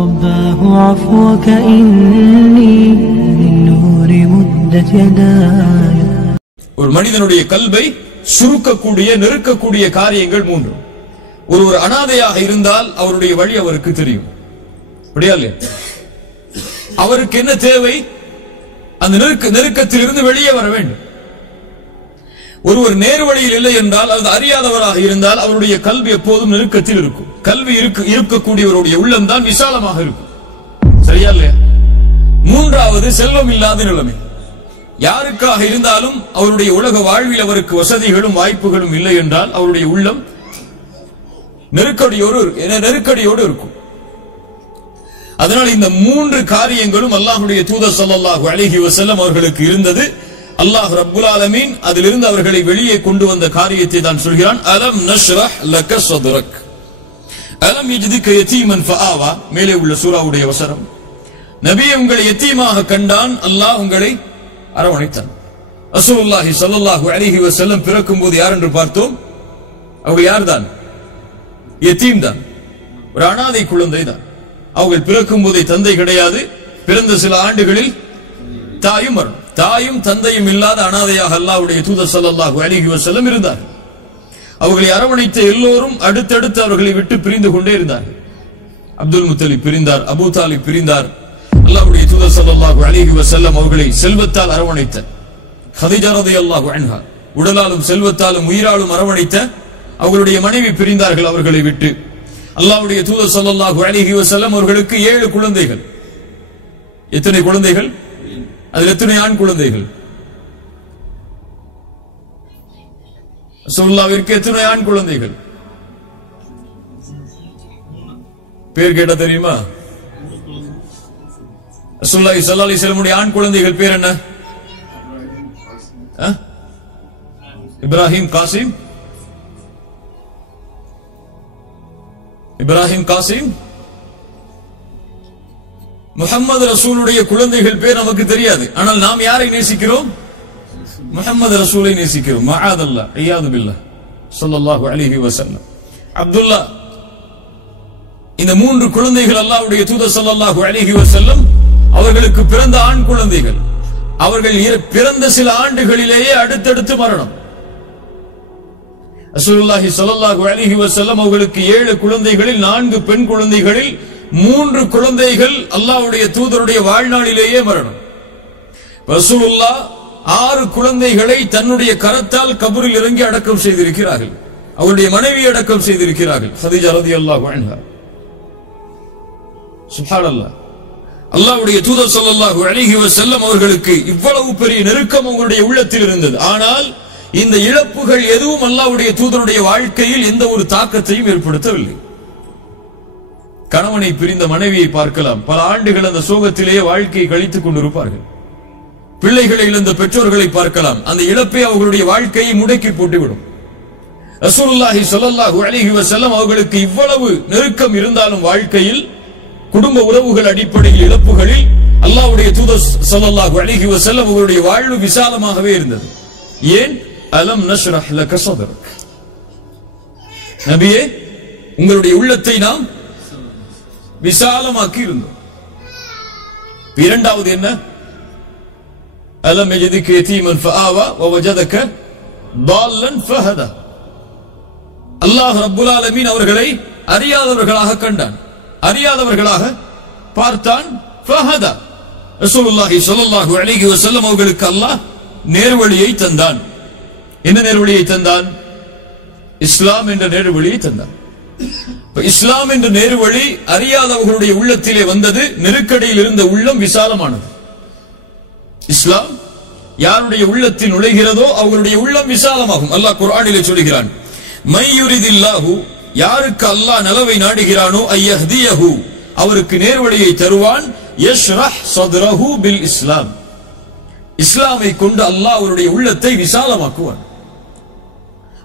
رباه عفوك إني من نور مدت يداي. ஒரு மனிதனுடைய கல்வை சுருக்கக்கூடிய நெருக்கக்கூடிய காரியங்கள் மூன்று. ஒரு அனாதையாக இருந்தால் அவருடைய வழி அவருக்கு தெரியும். அப்படியா இல்லையா? அவருக்கு என்ன தேவை? அந்த நெருக்கத்தில் இருந்து வெளியே வர வேண்டும். ஒருவர் நேர் வழியில் இல்லை என்றால், அது அறியாதவராக இருந்தால் அவருடைய கல்வி எப்போதும் நெருக்கத்தில் இருக்கும். கல்வி இருக்கக்கூடியவருடைய உள்ளம்தான் விசாலமாக இருக்கும். சரியா இல்லையா? மூன்றாவது, செல்வம் இல்லாத நிலைமை. யாருக்காக இருந்தாலும் அவருடைய உலக வாழ்வில் அவருக்கு வசதிகளும் வாய்ப்புகளும் இல்லை என்றால் அவருடைய உள்ளம் நெருக்கடியோடு இருக்கும். அதனால் இந்த மூன்று காரியங்களும் அல்லாஹ்வுடைய தூதர் ஸல்லல்லாஹு அலைஹி வஸல்லம் அவர்களுக்கு இருந்தது. அல்லாஹ் ரப்புல் ஆலமீன் அதிலிருந்து அவர்களை வெளியே கொண்டு வந்த காரியத்தை தான் சொல்கிறான். அலம் நஷ்ரஹ் லக ஸத்ரக் அலம் யஜ்திக யதீமன் ஃபஆவா. மேலே உள்ள சூராவுடைய வசனம். நபியே, உங்களை யதீமாக கண்டான், அல்லாஹ் உங்களை அரவணைத்தான். ரசூலுல்லாஹி ஸல்லல்லாஹு அலைஹி வஸல்லம் பிறக்கும்போது யார் என்று பார்த்தோம்? அவங்க யார்தான்? யதீம் தான், ஒரு அனாதை குழந்தை தான். அவர்கள் பிறக்கும் போதே தந்தை கிடையாது. பிறந்த சில ஆண்டுகளில் தாயும் மரணம். தாயும் தந்தையும் இல்லாத அனாதையாக அல்லாஹ்வுடைய தூதர் ஸல்லல்லாஹு அலைஹி வஸல்லம் இருந்தார். அவர்களை அரவணைத்த எல்லோரும் அடுத்தடுத்து அவர்களை விட்டு பிரிந்து கொண்டே இருந்தார்கள். அப்துல் முத்தலிப் பிரிந்தார், அபூ தாலிப் பிரிந்தார். அல்லாஹ்வுடைய தூதர் ஸல்லல்லாஹு அலைஹி வஸல்லம் அவர்களை செல்வத்தால் அரவணைத்த கதீஜா ரலியல்லாஹு அன்ஹா, உடலாலும் செல்வத்தாலும் உயிராலும் அரவணைத்த அவர்களுடைய மனைவி பிரிந்தார்கள் அவர்களை விட்டு. அல்லாஹ்வுடைய தூதர் ஸல்லல்லாஹு அலைஹி வஸல்லம் அவர்களுக்கு 7 குழந்தைகள். எத்தனை குழந்தைகள்? அதில் எத்தனை ஆண் குழந்தைகள்? ரசூலுல்லாஹ்விற்கு எத்தனை ஆண் குழந்தைகள்? பேர் கேட்டா தெரியுமா? ரசூலுல்லாஹி ஸல்லல்லாஹு அலைஹி வஸல்லம் ஆண் குழந்தைகள் பேர் என்ன? இப்ராஹிம், காசிம், இப்ராஹிம், காசிம். முஹம்மது ரசூலுடைய குழந்தைகள் பேர் நமக்கு தெரியாது. ஆனால் நாம் யாரை நேசிக்கிறோம்? முஹம்மது ரசூலை நேசிக்கிறோம். மஆதல்லாஹ், இயாது பில்லாஹ் ஸல்லல்லாஹு அலைஹி வஸல்லம். அப்துல்லா. இந்த 3 குழந்தைகள் அல்லாஹ்வுடைய தூதர் ஸல்லல்லாஹு அலைஹி வஸல்லம் அவர்களுக்கு பிறந்த ஆண் குழந்தைகள். அவர்கள் பிறந்த சில ஆண்டுகளிலேயே அடுத்தடுத்து மரணம். ரசூலுல்லாஹி ஸல்லல்லாஹு அலைஹி வஸல்லம் அவர்களுக்கு 7 குழந்தைகளில் 4 பெண் குழந்தைகளில் 3 குழந்தைகள் அல்லாஹ்வுடைய தூதருடைய வாழ்நாளிலேயே மரணம். ரசூலுல்லாஹ் 6 குழந்தைகளை தன்னுடைய கரத்தால் கபரில் இறங்கி அடக்கம் செய்திருக்கிறார்கள். அவருடைய மனைவி அடக்கம் செய்திருக்கிறார்கள், கதீஜா ரலியல்லாஹு அன்ஹா. சுப்ஹானல்லாஹ். அல்லாஹ்வுடைய தூதர் ஸல்லல்லாஹு அலைஹி வஸல்லம் அவர்களுக்கு இவ்வளவு பெரிய நெருக்கம் அவங்களுடைய உள்ளத்தில் இருந்தது. ஆனால் இந்த இழப்புகள் எதுவும் அல்லாஹ்வுடைய தூதருடைய வாழ்க்கையில் எந்த ஒரு தாக்கத்தையும் ஏற்படுத்தவில்லை. கணவனை பிரிந்த மனைவியை பார்க்கலாம், பல ஆண்டுகள் அந்த சோகத்திலேயே வாழ்க்கையை கழித்துக் கொண்டிருப்பார்கள். பிள்ளைகளை இழந்த பெற்றோர்களை பார்க்கலாம், அந்த இழப்பை அவர்களுடைய வாழ்க்கையை முடக்கி போட்டுவிடும். ரசூலுல்லாஹி ஸல்லல்லாஹு அலைஹி வஸல்லம் அவர்களுக்கு இவ்வளவு நெருக்கம் இருந்தாலும் வாழ்க்கையில் குடும்ப உறவுகள் அடிப்படையில் இழப்புகளில் அல்லாஹ்வுடைய தூதர் ஸல்லல்லாஹு அலைஹி வஸல்லம் அவர்களுடைய வாழ்வு விசாலமாகவே இருந்தது. ஏன்? அலம் நஷ்ரஹ் லக ஸத்ரக். நபியே, உங்களுடைய உள்ளத்தை நாம் விசாலமாக்கி இருந்தோம். இரண்டாவது என்ன? அலம் யஜ்திக யதீமன் ஃபஆவா வவஜதக ضالًا ஃபஹதா. அல்லாஹ் ரப்புல் ஆலமீன் அவர்களை அறியாதவர்களாக கண்டான், அறியாதவர்களாக பார்த்தான். ஃபஹதா. ரசூலுல்லாஹி ஸல்லல்லாஹு அலைஹி வஸல்லம் அவர்களுக்கு அல்லாஹ் நேர்வழியை தந்தான். என்ன நேர்வழியை தந்தான்? இஸ்லாம் என்ற நேர்வழியை தந்தான். இஸ்லாம் என்ற நேர்வழி அறியாதவர்களுடைய உள்ளத்திலே வந்தது. நெருக்கடியில் இருந்த உள்ளம் விசாலமானது. இஸ்லாம் யாருடைய உள்ளத்தில் நுழைகிறதோ அவர்களுடைய உள்ளம் விசாலமாகும். அல்லாஹ் குர்ஆனிலே சொல்கிறான், மை யுரிதில்லாஹு, யாருக்கு அல்லாஹ் நலவை நாடுகிறானோ, ஐயஹ்தியஹு, அவருக்கு நேர்வழியை தருவான். யஷ்ரஹ் ஸத்ரஹு பில் இஸ்லாம், இஸ்லாமை கொண்டு அல்லாஹ் அவருடைய உள்ளத்தை விசாலமாக்குவான்.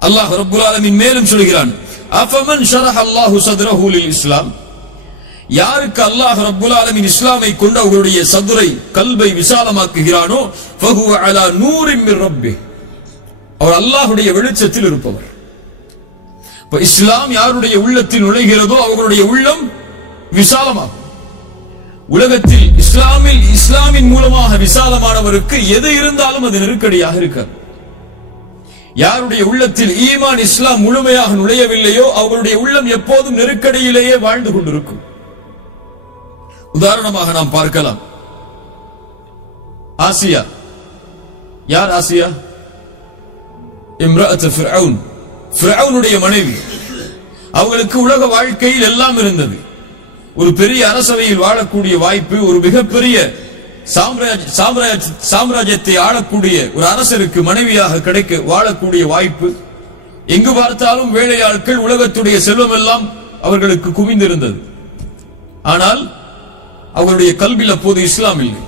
அல்லாஹ் ரப்புல் ஆலமீன் மேலும் சொல்கிறான், அஃபமன் ஷரஹ அல்லாஹு ஸத்ரஹு லில் இஸ்லாம், யாருக்கு அல்லாஹ் ரப்புல் ஆலமீன் இஸ்லாமை கொண்டு அவருடைய சதுரை கல்வை விசாலமாக்குகிறானோ, ஃபஹுவ அலா நூரின் மிர் ரப்பிஹ், அவர் அல்லாஹ்வுடைய வெளிச்சத்தில் இருப்பவர். இஸ்லாம் யாருடைய உள்ளத்தில் நுழைகிறதோ அவர்களுடைய உள்ளம் விசாலமாகும். உலகத்தில் இஸ்லாமின் மூலமாக விசாலமானவருக்கு எது இருந்தாலும் அது நெருக்கடியாக இருக்காது. யாருடைய உள்ளத்தில் ஈமான் இஸ்லாம் முழுமையாக நுழையவில்லையோ அவருடைய உள்ளம் எப்போதும் நெருக்கடியிலேயே வாழ்ந்து கொண்டிருக்கும். உதாரணமாக நாம் பார்க்கலாம், ஆசியா. யார் ஆசியா? இம்ரஅத் ஃபிர்அவுன், ஃபிர்அவுனுடைய மனைவி. அவங்களுக்கு உலக வாழ்க்கையில் எல்லாம் இருந்தது. ஒரு பெரிய அரசவையில் வாழக்கூடிய வாய்ப்பு, ஒரு மிகப்பெரிய சாம்ராஜ்யத்தை ஆளக்கூடிய ஒரு அரசருக்கு மனைவியாக கிடைக்க வாழக்கூடிய வாய்ப்பு. எங்கு பார்த்தாலும் வேலையாட்கள், உலகத்துடைய செல்வம் எல்லாம் அவர்களுக்கு குவிந்திருந்தது. ஆனால் அவர்களுடைய கல்வியில் அப்போது இஸ்லாம் இல்லை.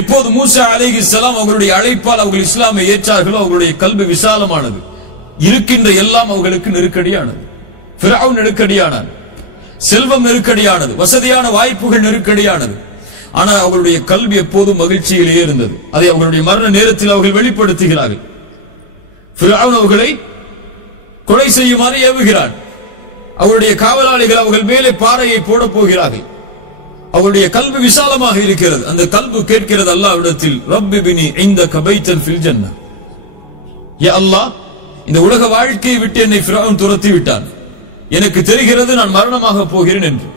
எப்போது மூசா அலைஹிஸ்ஸலாம் அவர்களுடைய அழைப்பால் அவர்கள் இஸ்லாமை ஏற்றார்களோ அவர்களுடைய கல்வி விசாலமானது. இருக்கின்ற எல்லாம் அவர்களுக்கு நெருக்கடியானது. ஃபிர்அவுன் நெருக்கடியானார், செல்வம் நெருக்கடியானது, வசதியான வாய்ப்புகள் நெருக்கடியானது. ஆனால் அவர்களுடைய கல்வி எப்போதும் மகிழ்ச்சியிலேயே இருந்தது. அதை அவர்களுடைய மரண நேரத்தில் அவர்கள் வெளிப்படுத்துகிறார்கள். ஃபிர்அவுன் அவர்களை கொலை செய்யுமாறு ஏவுகிறார். அவருடைய காவலாளிகள் அவர்கள் மேலே பாறையை போட போகிறார்கள். அவருடைய கல்வி விசாலமாக இருக்கிறது. அந்த கல்வி கேட்கிறது அல்லாஹ்விடத்தில், ரப்பி பினி இந்தக பைத்தன் ஃபில் ஜன்னah. யா அல்லாஹ், இந்த உலக வாழ்க்கையை விட்டு என்னை ஃபிர்அவுன் துரத்தி விட்டான். எனக்கு தெரிகிறது நான் மரணமாக போகிறேன் என்று.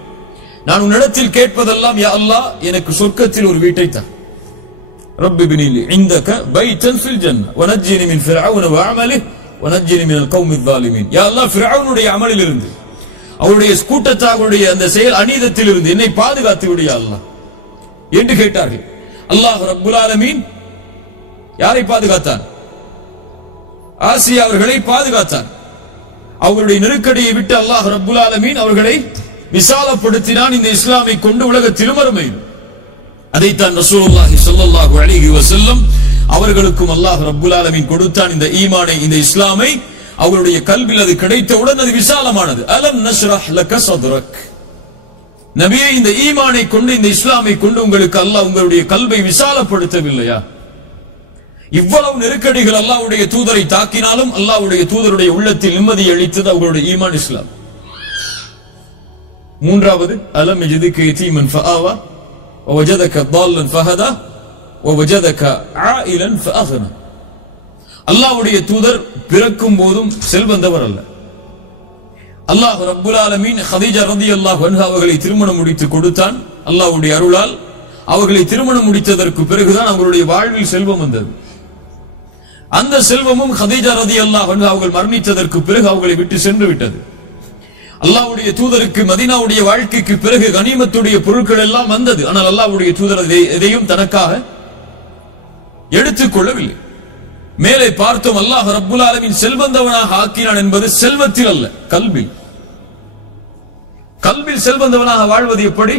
நான் உன்னிடத்தில் கேட்பதெல்லாம், யா அல்லாஹ், எனக்கு சொர்க்கத்தில் ஒரு வீட்டை தா. ரப்பி பினி இந்தக பைத்தன் ஃபில் ஜன்னah வனஜ்ஜினி மின் ஃபிர்அவுன வஅமலிஹி வனஜ்ஜினி மினல் கௌமில் ஸாலிமீன். யா அல்லாஹ், ஃபிர்அவுனுடைய அமலில் இருந்து, அவருடைய கூட்டத்தார்களுடைய அந்த செயல் அநீதத்தில் இருந்து என்னை பாதுகாத்து விடு யா அல்லாஹ் என்று கேட்டார்கள். அல்லாஹ் ரப்புல் ஆலமீன் யாரை பாதுகாத்தான்? ஆசியா அவர்களை பாதுகாத்தான். அவர்களுடைய நெருக்கடியை விட்டு அல்லாஹ் ரப்புல் ஆலமீன் அவர்களை விசாலப்படுத்தினான். இந்த இஸ்லாமை கொண்டு உலகத்திலும் மறுமையில். அதைத்தான் ரசூலுல்லாஹி ஸல்லல்லாஹு அலைஹி வஸல்லம் அவர்களுக்கும் அல்லாஹ் ரப்புல் ஆலமீன் கொடுத்தான். இந்த ஈமானை, இந்த இஸ்லாமை அவருடைய கல்வியில் அது கிடைத்தவுடன் அது விசாலமானது. அலம் நஷ்ரஹ் லக ஸத்ரக். நபியே, இந்த ஈமானை கொண்டு, இந்த இஸ்லாமை கொண்டு உங்களுக்கு அல்லாஹ் உங்களுடைய கல்வை விசாலப்படுத்தவில்லையா? இவ்வளவு நெருக்கடிகள் அல்லாஹ்வுடைய தூதரை தாக்கினாலும் அல்லாஹ்வுடைய தூதருடைய உள்ளத்தில் நிம்மதியை அளித்தது அவர்களுடைய ஈமான், இஸ்லாம். மூன்றாவது, அலம் யஜிதுக யதீமன் ஃபஆவா வவஜதக ضالًا ஃபஹதா வவஜதக ஆயிலன் ஃபஅக்னா. அல்லாஹ்வுடைய தூதர் பிறக்கும் போதும் செல்வந்தவர் அல்ல. அல்லாஹ் ரப்புல் ஆலமீன் ஹதீஜா ரலியல்லாஹு அன்ஹா அவர்களை திருமணம் முடித்து கொடுத்தான். அல்லாஹ்வுடைய அருளால் அவர்களை திருமணம் முடித்ததற்கு பிறகுதான் அவர்களுடைய வாழ்வில் செல்வம் வந்தது. அந்த செல்வமும் ஹதீஜா ரலியல்லாஹு அன்ஹா அவர்கள் மரணித்ததற்கு பிறகு அவர்களை விட்டு சென்று விட்டது. அல்லாஹ்வுடைய தூதருக்கு மதீனாவுடைய வாழ்க்கைக்கு பிறகு கனிமத்துடைய பொருட்கள் எல்லாம் வந்தது. ஆனால் அல்லாஹ்வுடைய தூதர் எதையும் தனக்காக எடுத்துக் கொள்ளவில்லை. மேலே பார்த்தோம், அல்லாஹ் ரப்புல் ஆலமீன் செல்வந்தவனாக ஆக்கினான் என்பது செல்வத்தில் அல்ல, கல்வில். கல்வில் செல்வந்தவனாக வாழ்வது எப்படி?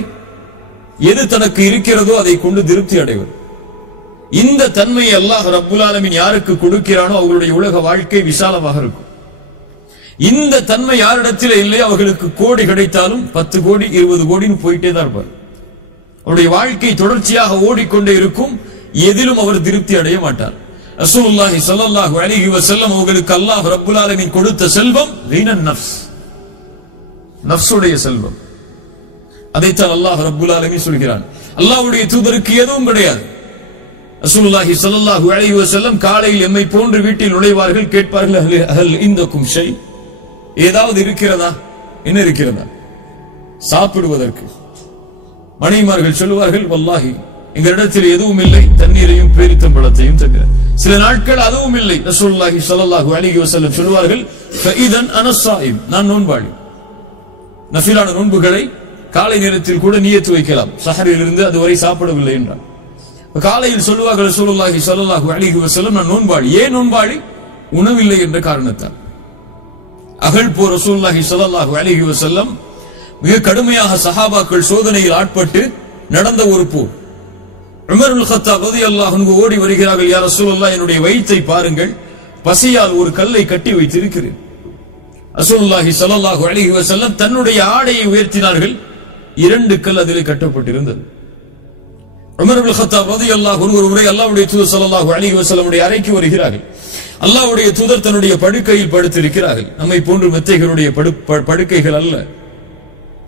எது தனக்கு இருக்கிறதோ அதை கொண்டு திருப்தி அடைவது. இந்த தன்மையை அல்லாஹ் ரப்புல் ஆலமீன் யாருக்கு கொடுக்கிறானோ அவர்களுடைய உலக வாழ்க்கை விசாலமாக இருக்கும். இந்த தன்மை யாரிடத்தில் இல்லையோ அவர்களுக்கு கோடி கிடைத்தாலும் 10 கோடி 20 கோடின்னு போயிட்டே தான் இருப்பார். அவருடைய வாழ்க்கை தொடர்ச்சியாக ஓடிக்கொண்டே இருக்கும். எதிலும் அவர் திருப்தி அடைய மாட்டார். ரசூலுல்லாஹி ஸல்லல்லாஹு அலைஹி வஸல்லம் அவர்களுக்கு அல்லாஹ் ரப்புல் ஆலமீன் கொடுத்த செல்வம் ரீனன் நஃப்ஸ், நஃப்ஸுடைய செல்வம். அதைத்தான் அல்லாஹ் ரப்புல் ஆலமீன் சொல்கிறான். அல்லாஹ்வுடைய தூதருக்கு எதுவும் கிடையாது. ரசூலுல்லாஹி ஸல்லல்லாஹு அலைஹி வஸல்லம் காலையில் எம்மை போன்று வீட்டில் நுழைவார்கள். கேட்பார்கள், ஹல் இந்தக்கும் ஷை, ஏதாவது இருக்கிறதா? என்ன இருக்கிறதா சாப்பிடுவதற்கு? மனைவிமார்கள் சொல்லுவார்கள், வல்லாஹி எங்களிடத்தில் எதுவும் இல்லை, தண்ணீரையும் பேரித்தம்பழத்தையும் தவிர. சில நாட்கள் அதுவும் இல்லை. ரசூலுல்லாஹி ஸல்லல்லாஹு அலைஹி வஸல்லம் சொல்வார்கள், ஃபஇதன் அன ஸாயிம், நான் நோன்பாளி. நஃபிலான நோன்புகளை காலை நேரத்தில் கூட நியத்து வைக்கலாம், சஹரில் இருந்து அதுவரை சாப்பிடவில்லை என்றார். காலையில் சொல்லுவார்கள் ரசூலுல்லாஹி ஸல்லல்லாஹு அலைஹி வஸல்லம், நான் நோன்பாளி. ஏன் நோன்பாளி? உணவில்லை என்ற காரணத்தால். அகழ் போர் ரசூலுல்லாஹி ஸல்லல்லாஹு அலைஹி வஸல்லம் மிக கடுமையாக சஹாபாக்கள் சோதனையில் ஆட்பட்டு நடந்த ஒரு போர். உமர் இப்னு கத்தாப் ரலியல்லாஹு அன்ஹு ஓடி வருகிறார்கள், யா ரசூலுல்லாஹ், என்னுடைய வயிற்றை பாருங்கள், பசியால் ஒரு கல்லை கட்டி வைத்திருக்கிறேன். ரசூலுல்லாஹி ஸல்லல்லாஹு அலைஹி வஸல்லம் தன்னுடைய ஆடையை உயர்த்தினார்கள். 2 கல் அதிலே கட்டப்பட்டிருந்தது. உமர் இப்னு கத்தாப் ரலியல்லாஹு அன்ஹு ஒரு முறை அல்லாஹ்வுடைய தூதர் ஸல்லல்லாஹு அலைஹி வஸல்லமுடைய அறைக்கு வருகிறார்கள். அல்லாஹ்வுடைய தூதர் தன்னுடைய படுக்கையில் படுத்திருக்கிறார்கள். நம்மை போன்று மெத்தைகளுடைய படுக்கைகள் அல்ல.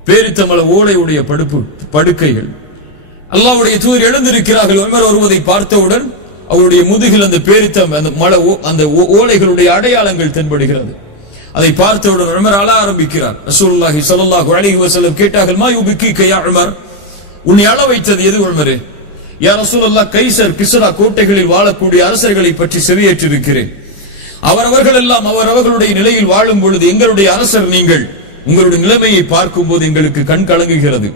பேரித்தமல ஓலையுடைய படுக்கைகள். அல்லாஹ்வுடைய தூதர் எழுந்திருக்கிறார்கள். உமர் வருவதை பார்த்தவுடன் அவருடைய முதுகில் அந்த அந்த ஓலைகளுடைய அடையாளங்கள் தென்படுகிறது. அதை பார்த்தவுடன் உமர் அழ ஆரம்பிக்கிறார். ரசூலுல்லாஹி ஸல்லல்லாஹு அலைஹி வஸல்லம் கேட்டார்கள், மா யுபிக்கிக யா உமர், உன்னை அழ வைத்தது எது உமரே? யா ரசூலுல்லாஹ், கைசர் கிஸ்ரா கோட்டைகளில் வாழக்கூடிய அரசர்களை பற்றி செவியேற்றிருக்கிறேன். அவர்கள் எல்லாம் அவர்களுடைய நிலையில் வாழும் பொழுது எங்களுடைய அரசர் நீங்கள், உங்களுடைய நிலைமையை பார்க்கும் போது எங்களுக்கு கண் கலங்குகிறது.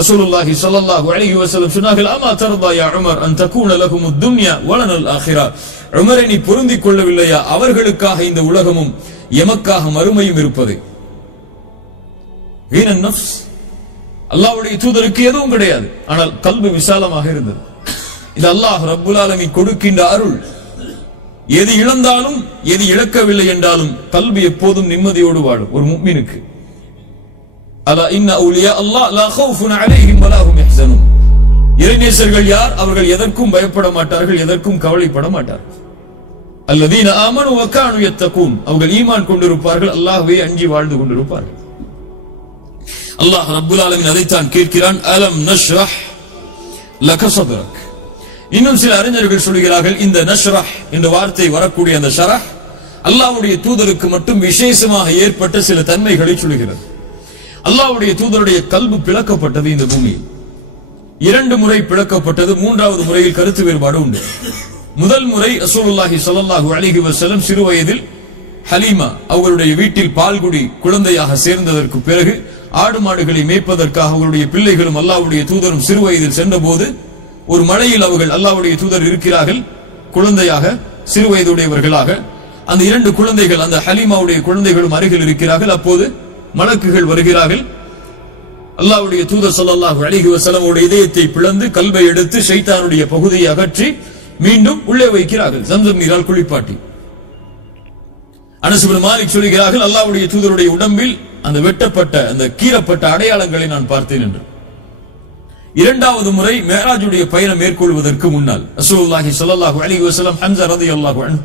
ரசூலுல்லாஹி ஸல்லல்லாஹு அலைஹி வஸல்லம் சொன்னார்கள், அமா தர்தா யா உமர் அன் தகூன லஹுமுத் துன்யா வலனல் ஆখিরা. உமரே, நீ பொருந்திக் கொள்ளவில்லையா அவர்களுக்காக இந்த உலகமும் எமக்காக மறுமையும் இருப்பது? வீணன் நஃப்ஸ். அல்லாஹ்வுடைய தூதருக்கு எதுவும் கிடையாது, ஆனால் கல்பு விசாலமாக இருந்தது. இது அல்லாஹ் ரப்புல் ஆலமீன் கொடுக்கின்ற அருள். எது இழந்தாலும் எது இழக்கவில்லை என்றாலும் கல்பு எப்போதும் நிம்மதியோடு வாழும் ஒரு முஃமினுக்கு. அலா இன்ன அவுலியா அல்லாஹ் லா கௌஃபுன் அலைஹிம் வலா ஹும் யஹ்ஸனூன். இறைநேசர்கள் யார்? அவர்கள் எதற்கும் பயப்பட மாட்டார்கள், எதற்கும் கவலைப்பட மாட்டார்கள். அல்லதீன ஆமனு வ கானூ யத்தகூன். அவர்கள் ஈமான் கொண்டிருப்பார்கள், அல்லாஹ்வை அஞ்சி வாழ்ந்து கொண்டிருப்பார்கள். அல்லாஹ் ரப்புல் ஆலமீன் அதைத்தான் கேட்கிறான், அலம் நஷ்ரஹ் லக ஸத்ரக். இன்னும் சில அறிஞர்கள் சொல்கிறார்கள், இந்த நஷ்ரஹ் என்ற வார்த்தை வரக்கூடிய அந்த ஷரஹ் அல்லாஹ்வுடைய தூதருக்கு மட்டும் விசேஷமாக ஏற்பட்ட சில தன்மைகளை சொல்கிறது. அல்லாஹ்வுடைய தூதருடைய கல்பு பிளக்கப்பட்டது இந்த பூமியில். 2 முறை பிளக்கப்பட்டது. 3வது முறையில் கருத்து வேறுபாடு உண்டு. முதல் முறை ரசூலுல்லாஹி ஸல்லல்லாஹு அலைஹி வஸல்லம் சிறு வயதில் ஹலீமா அவர்களுடைய வீட்டில் பால்குடி குழந்தையாக சேர்ந்ததற்கு பிறகு ஆடு மாடுகளை மேய்ப்பதற்காக அவருடைய பிள்ளைகளும் அல்லாஹ்வுடைய தூதரும் சிறு வயதில் சென்றபோது ஒரு மழையில் அவர்கள் அல்லாஹ்வுடைய தூதர் இருக்கிறார்கள் குழந்தையாக சிறு வயதுடையவர்களாக. அந்த 2 குழந்தைகள், அந்த ஹலீமாவுடைய குழந்தைகளும் அருகில் இருக்கிறார்கள். அப்போது மலக்குகள் வருகிறார்கள். அல்லாஹ்வுடைய தூதர் ஸல்லல்லாஹு அலைஹி வஸல்லம் இதயத்தை பிளந்து கல்பை எடுத்து ஷைத்தானுடைய பகுதியை அகற்றி மீண்டும் உள்ளே வைக்கிறார்கள், ஜம்சம் நீரால் குளிப்பாட்டி. அனஸ் இப்னு மாலிக் சொல்கிறார்கள், அல்லாஹ்வுடைய தூதருடைய உடம்பில் அந்த வெட்டப்பட்ட அந்த கீறப்பட்ட அடையாளங்களை நான் பார்த்தேன் என்று. 2வது முறை மிஅராஜுடைய பயணம் மேற்கொள்வதற்கு முன்னால் ரசூலுல்லாஹி ஸல்லல்லாஹு அலைஹி வஸல்லம் ஹம்ஸா রাদিয়াল্লাহு அன்ஹு,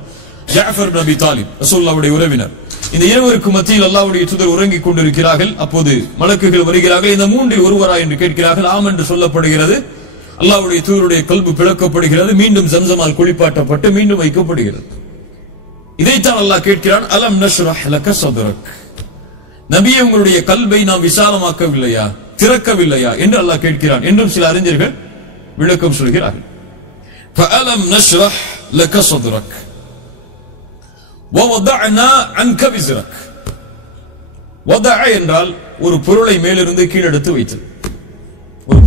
ஜஅஃபர் இப்னு அபி தாலிப் ரசூலுல்லாஹ்வுடைய உறவினர், இந்த இருவருக்கு மத்தியில் அல்லாஹ்வுடைய தூதர் உறங்கிக் கொண்டிருக்கிறார்கள். அப்போது மலக்குகள் வருகிறார்கள். இந்த 3இல் ஒருவரா என்று கேட்கிறார்கள். ஆம் என்று சொல்லப்படுகிறது. அல்லாஹ்வுடைய தூதருடைய கல்பு பிளக்கப்படுகிறது. மீண்டும் ஜம்சமால் குளிப்பாட்டப்பட்டு மீண்டும் வைக்கப்படுகிறது. இதைத்தான் அல்லாஹ் கேட்கிறான், அலம் நஷ்ரஹ் லக ஸத்ரக். நபியே, உங்களுடைய கல்பை நாம் விசாலமாக்கவில்லையா, திறக்கவில்லையா என்று அல்லாஹ் கேட்கிறான் என்றும் சில அறிஞர்கள் விளக்கம் சொல்கிறார்கள். ஃபஅலம் நஷ்ரஹ் லக ஸத்ரக் வவதஅனா அன்க விஸ்ரக். வதஅ என்றால் ஒரு பொருளை மேலிருந்து கீழெடுத்து வைத்தல். ஒரு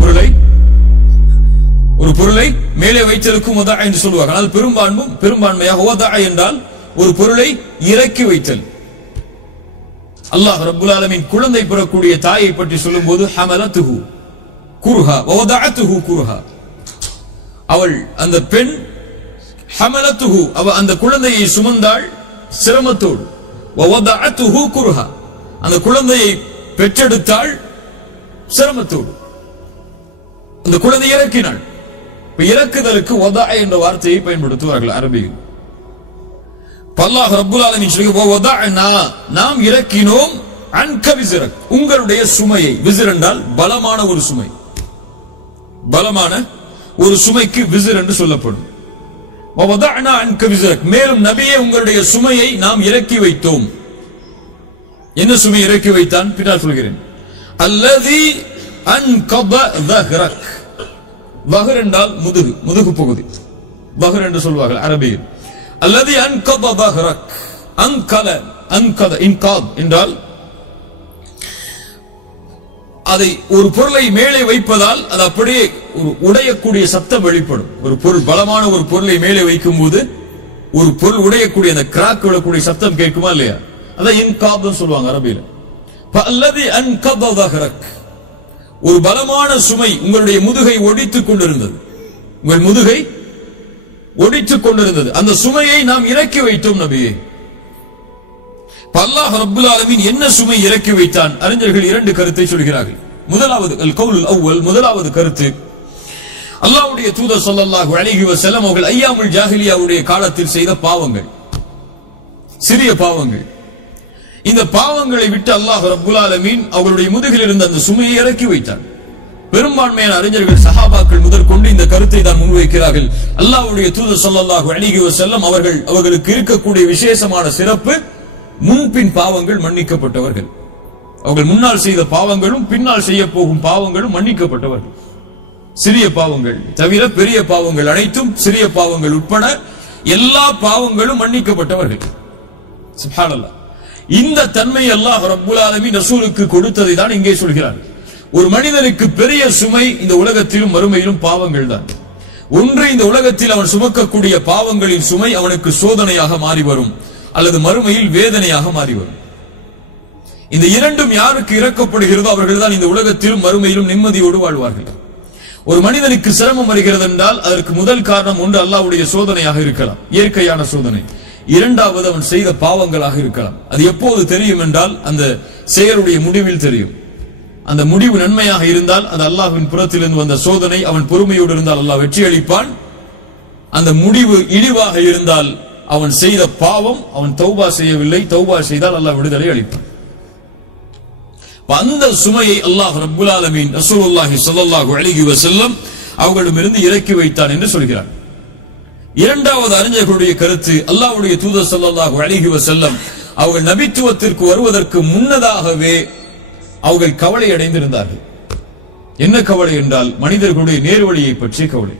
பொருளை மேலே வைத்தலுக்கும் வதஅ என்று சொல்வார்கள். ஆனால் பெரும்பான்மையாக வதஅ என்றால் ஒரு பொருளை இறக்கி வைத்தல். அல்லாஹ் ரப்புல் ஆலமீன் குழந்தை பெறக்கூடிய தாயை பற்றி சொல்லும்போது ஹமலத்துஹு குர்ஹா வவதஅத்துஹு குர்ஹா. அவள் அந்த பெண் ஹமலத்துஹு அந்த குழந்தையை சுமந்தாள் சிரமத்தோடு. வவதஅத்துஹு குர்ஹா, அந்த குழந்தையை பெற்றெடுத்தாள் சிரமத்தோடு. அந்த குழந்தை இறக்கினாள். இறக்குதலுக்கு வதஅ என்ற வார்த்தையை பயன்படுத்துவார்கள் அரபியில். அல்லாஹ் ரப்புல் ஆலமீன் சொல்கிறார், நாம் இறக்கினோம் அன்க விஸ்ரக், உங்களுடைய சுமையை. விஸ்ர் என்றால் பலமான ஒரு சுமை. பலமான ஒரு சுமைக்கு விஸ்ர் என்று சொல்லப்படும். வவதஅனா அன்க விஸ்ரக், மேலும் நபியே உங்களுடைய சுமையை நாம் இறக்கி வைத்தோம். என்ன சுமை இறக்கி வைத்தான் பின்னால் சொல்கிறேன். அல்லதி அன்கத ظهرك. வஹர் என்றால் முதுகு பகுதி. வஹர் என்று சொல்வார்கள் அரபியில். அல்லதி அன்கத ظهرك. அன்கத இன்காத் என்றால் அதை ஒரு பொருளை மேலே வைப்பதால் அது அப்படியே ஒரு உடையக்கூடிய சத்தம் வெளிப்படும். ஒரு பொருள், பலமான ஒரு பொருளை மேலே வைக்கும் போது ஒரு பொருள் உடையக்கூடிய அந்த கிராக் விடக்கூடிய சத்தம் கேட்குமா இல்லையா? அதான் இன்காத் சொல்லுவாங்க அரபியில. அல்லதி அன்கத ظهرك, ஒரு பலமான சுமை உங்களுடைய முதுகை ஒடித்துக் கொண்டிருந்தது. உங்கள் முதுகை ஒடித்துக் கொண்டிருந்தது. அந்த சுமையை நாம் இறக்கி வைத்தோம் நபியே. அல்லாஹ் ரப்புல் ஆலமீன் என்ன சுமை இறக்கி வைத்தான்? அறிஞர்கள் 2 கருத்தை சொல்கிறார்கள். முதலாவது அல்-கவுல் அவ்வல், முதலாவது கருத்து, அல்லாஹ்வுடைய தூதர் ஸல்லல்லாஹு அலைஹி வஸல்லம் அவர்கள் ஐயாமுல் ஜாஹிலியாவுடைய காலத்தில் செய்த பாவங்கள், சிறிய பாவங்கள். இந்த பாவங்களை விட்டு அல்லாஹ் ரப்புல் ஆலமீன் அவர்களுடைய முதுகில் இருந்த அந்த சுமையை இறக்கி வைத்தார். பெரும்பான்மையான அறிஞர்கள் சஹாபாக்கள் முதற்கொண்டு இந்த கருத்தை தான் முன்வைக்கிறார்கள். அல்லாஹ்வுடைய தூதர் ஸல்லல்லாஹு அலைஹி வஸல்லம் அவர்களுக்கு இருக்கக்கூடிய விசேஷமான சிறப்பு முன்பின் பாவங்கள் மன்னிக்கப்பட்டவர்கள். அவர்கள் முன்னால் செய்த பாவங்களும் பின்னால் செய்ய போகும் பாவங்களும் மன்னிக்கப்பட்டவர்கள். சிறிய பாவங்கள் தவிர பெரிய பாவங்கள் அனைத்தும், சிறிய பாவங்கள் உட்பட எல்லா பாவங்களும் மன்னிக்கப்பட்டவர்கள். சுப்ஹானல்லாஹ். இந்த தன்மை அல்லாஹ் ரப்புல் ஆலமீன் ரசூலுக்கு கொடுத்ததை தான் இங்கே சொல்கிறார். ஒரு மனிதனுக்கு பெரிய சுமை இந்த உலகத்திலும் மறுமையிலும் பாவங்கள் தான். ஒன்று, இந்த உலகத்தில் அவன் சுமக்கக்கூடிய பாவங்களின் சுமை அவனுக்கு சோதனையாக மாறி வரும், அல்லது மறுமையில் வேதனையாக மாறி வரும். இந்த இரண்டும் யாருக்கு இறக்கப்படுகிறதோ அவர்கள் தான் இந்த உலகத்திலும் மறுமையிலும் நிம்மதியோடு வாழ்வார்கள். ஒரு மனிதனுக்கு சிரமம் வருகிறது என்றால் அதற்கு முதல் காரணம் ஒன்று அல்லாஹ்வுடைய சோதனையாக இருக்கலாம், இயற்கையான சோதனை. இரண்டாவது அவன் செய்த பாவங்களாக இருக்கலாம். அது எப்போது தெரியும் என்றால் அந்த செயலுடைய முடிவில் தெரியும். அந்த முடிவு நன்மையாக இருந்தால் அது அல்லாஹ்வின் புறத்திலிருந்து வந்த சோதனை, அவன் பொறுமையோடு இருந்தால் அல்லாஹ் வெற்றி அளிப்பான். அந்த முடிவு இழிவாக இருந்தால் அவன் செய்த பாவம், அவன் தௌபா செய்யவில்லை, தௌபா செய்தால் அல்லாஹ் விடுதலை அளிப்பான். அந்த சுமையை அல்லாஹ் ரப்புல் ஆலமீன் ரசூலுல்லாஹி ஸல்லல்லாஹு அலைஹி வஸல்லம் அவர்களிடமிருந்து இறக்கி வைத்தான் என்று சொல்கிறார். இரண்டாவது அறிஞர்களுடைய கருத்து, அல்லாஹ்வுடைய தூதர் ஸல்லல்லாஹு அலைஹி வஸல்லம் அவர்கள் நபித்துவத்திற்கு வருவதற்கு முன்னதாகவே அவர்கள் கவலை அடைந்திருந்தார்கள். என்ன கவலை என்றால் மனிதர்களுடைய நேர்வழியை பற்றிய கவலை.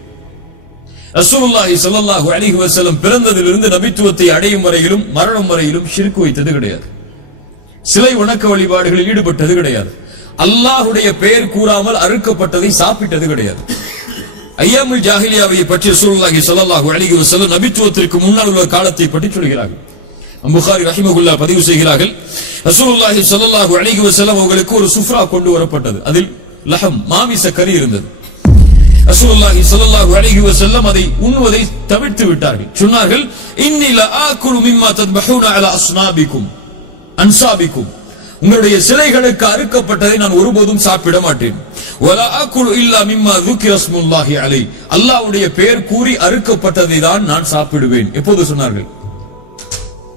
ரசூலுல்லாஹி ஸல்லல்லாஹு அலைஹி வஸல்லம் பிறந்ததிலிருந்து நபித்துவத்தை அடையும் வரையிலும் மரணம் வரையிலும் ஷிர்க் வைத்தது கிடையாது, சிலை வணக்க வழிபாடுகளில் ஈடுபட்டது கிடையாது, அல்லாஹ்வுடைய பெயர் கூறாமல் அறுக்கப்பட்டதை சாப்பிட்டது கிடையாது. ஐயாமுல் ஜாஹிலியாவை பற்றி ரசூலுல்லாஹி ஸல்லல்லாஹு அலைஹி வஸல்லம் நபித்துவத்திற்கு முன்னால் உள்ள காலத்தை பற்றி சொல்கிறார்கள். புகாரி ரஹிமஹுல்லாஹ் பதிவு செய்கிறார்கள், ரசூலுல்லாஹி ஸல்லல்லாஹு அலைஹி வஸல்லம் அவர்களுக்கு ஒரு சுஃப்ரா கொண்டு வரப்பட்டது. அதில் லஹம், மாமிச கறி இருந்தது. ரசூலுல்லாஹி ஸல்லல்லாஹு அலைஹி வஸல்லம் அதை உண்ணுவதை தவிர்த்து விட்டார்கள். சொன்னார்கள், இன்னி லஆகுலு மிம்மா தத்பஹூன அலா அஸ்னாபிக்கும் அன்சாபிக்கும், உங்களுடைய சிலைகளுக்கு அறுக்கப்பட்டதை நான் ஒருபோதும் சாப்பிட மாட்டேன். வலா ஆகுலு இல்லா மிம்மா ذுகிர ஸ்முல்லாஹி அலை, அல்லாஹ்வுடைய பெயர் கூறி அறுக்கப்பட்டதை தான் நான் சாப்பிடுவேன். எப்போது சொன்னார்கள்?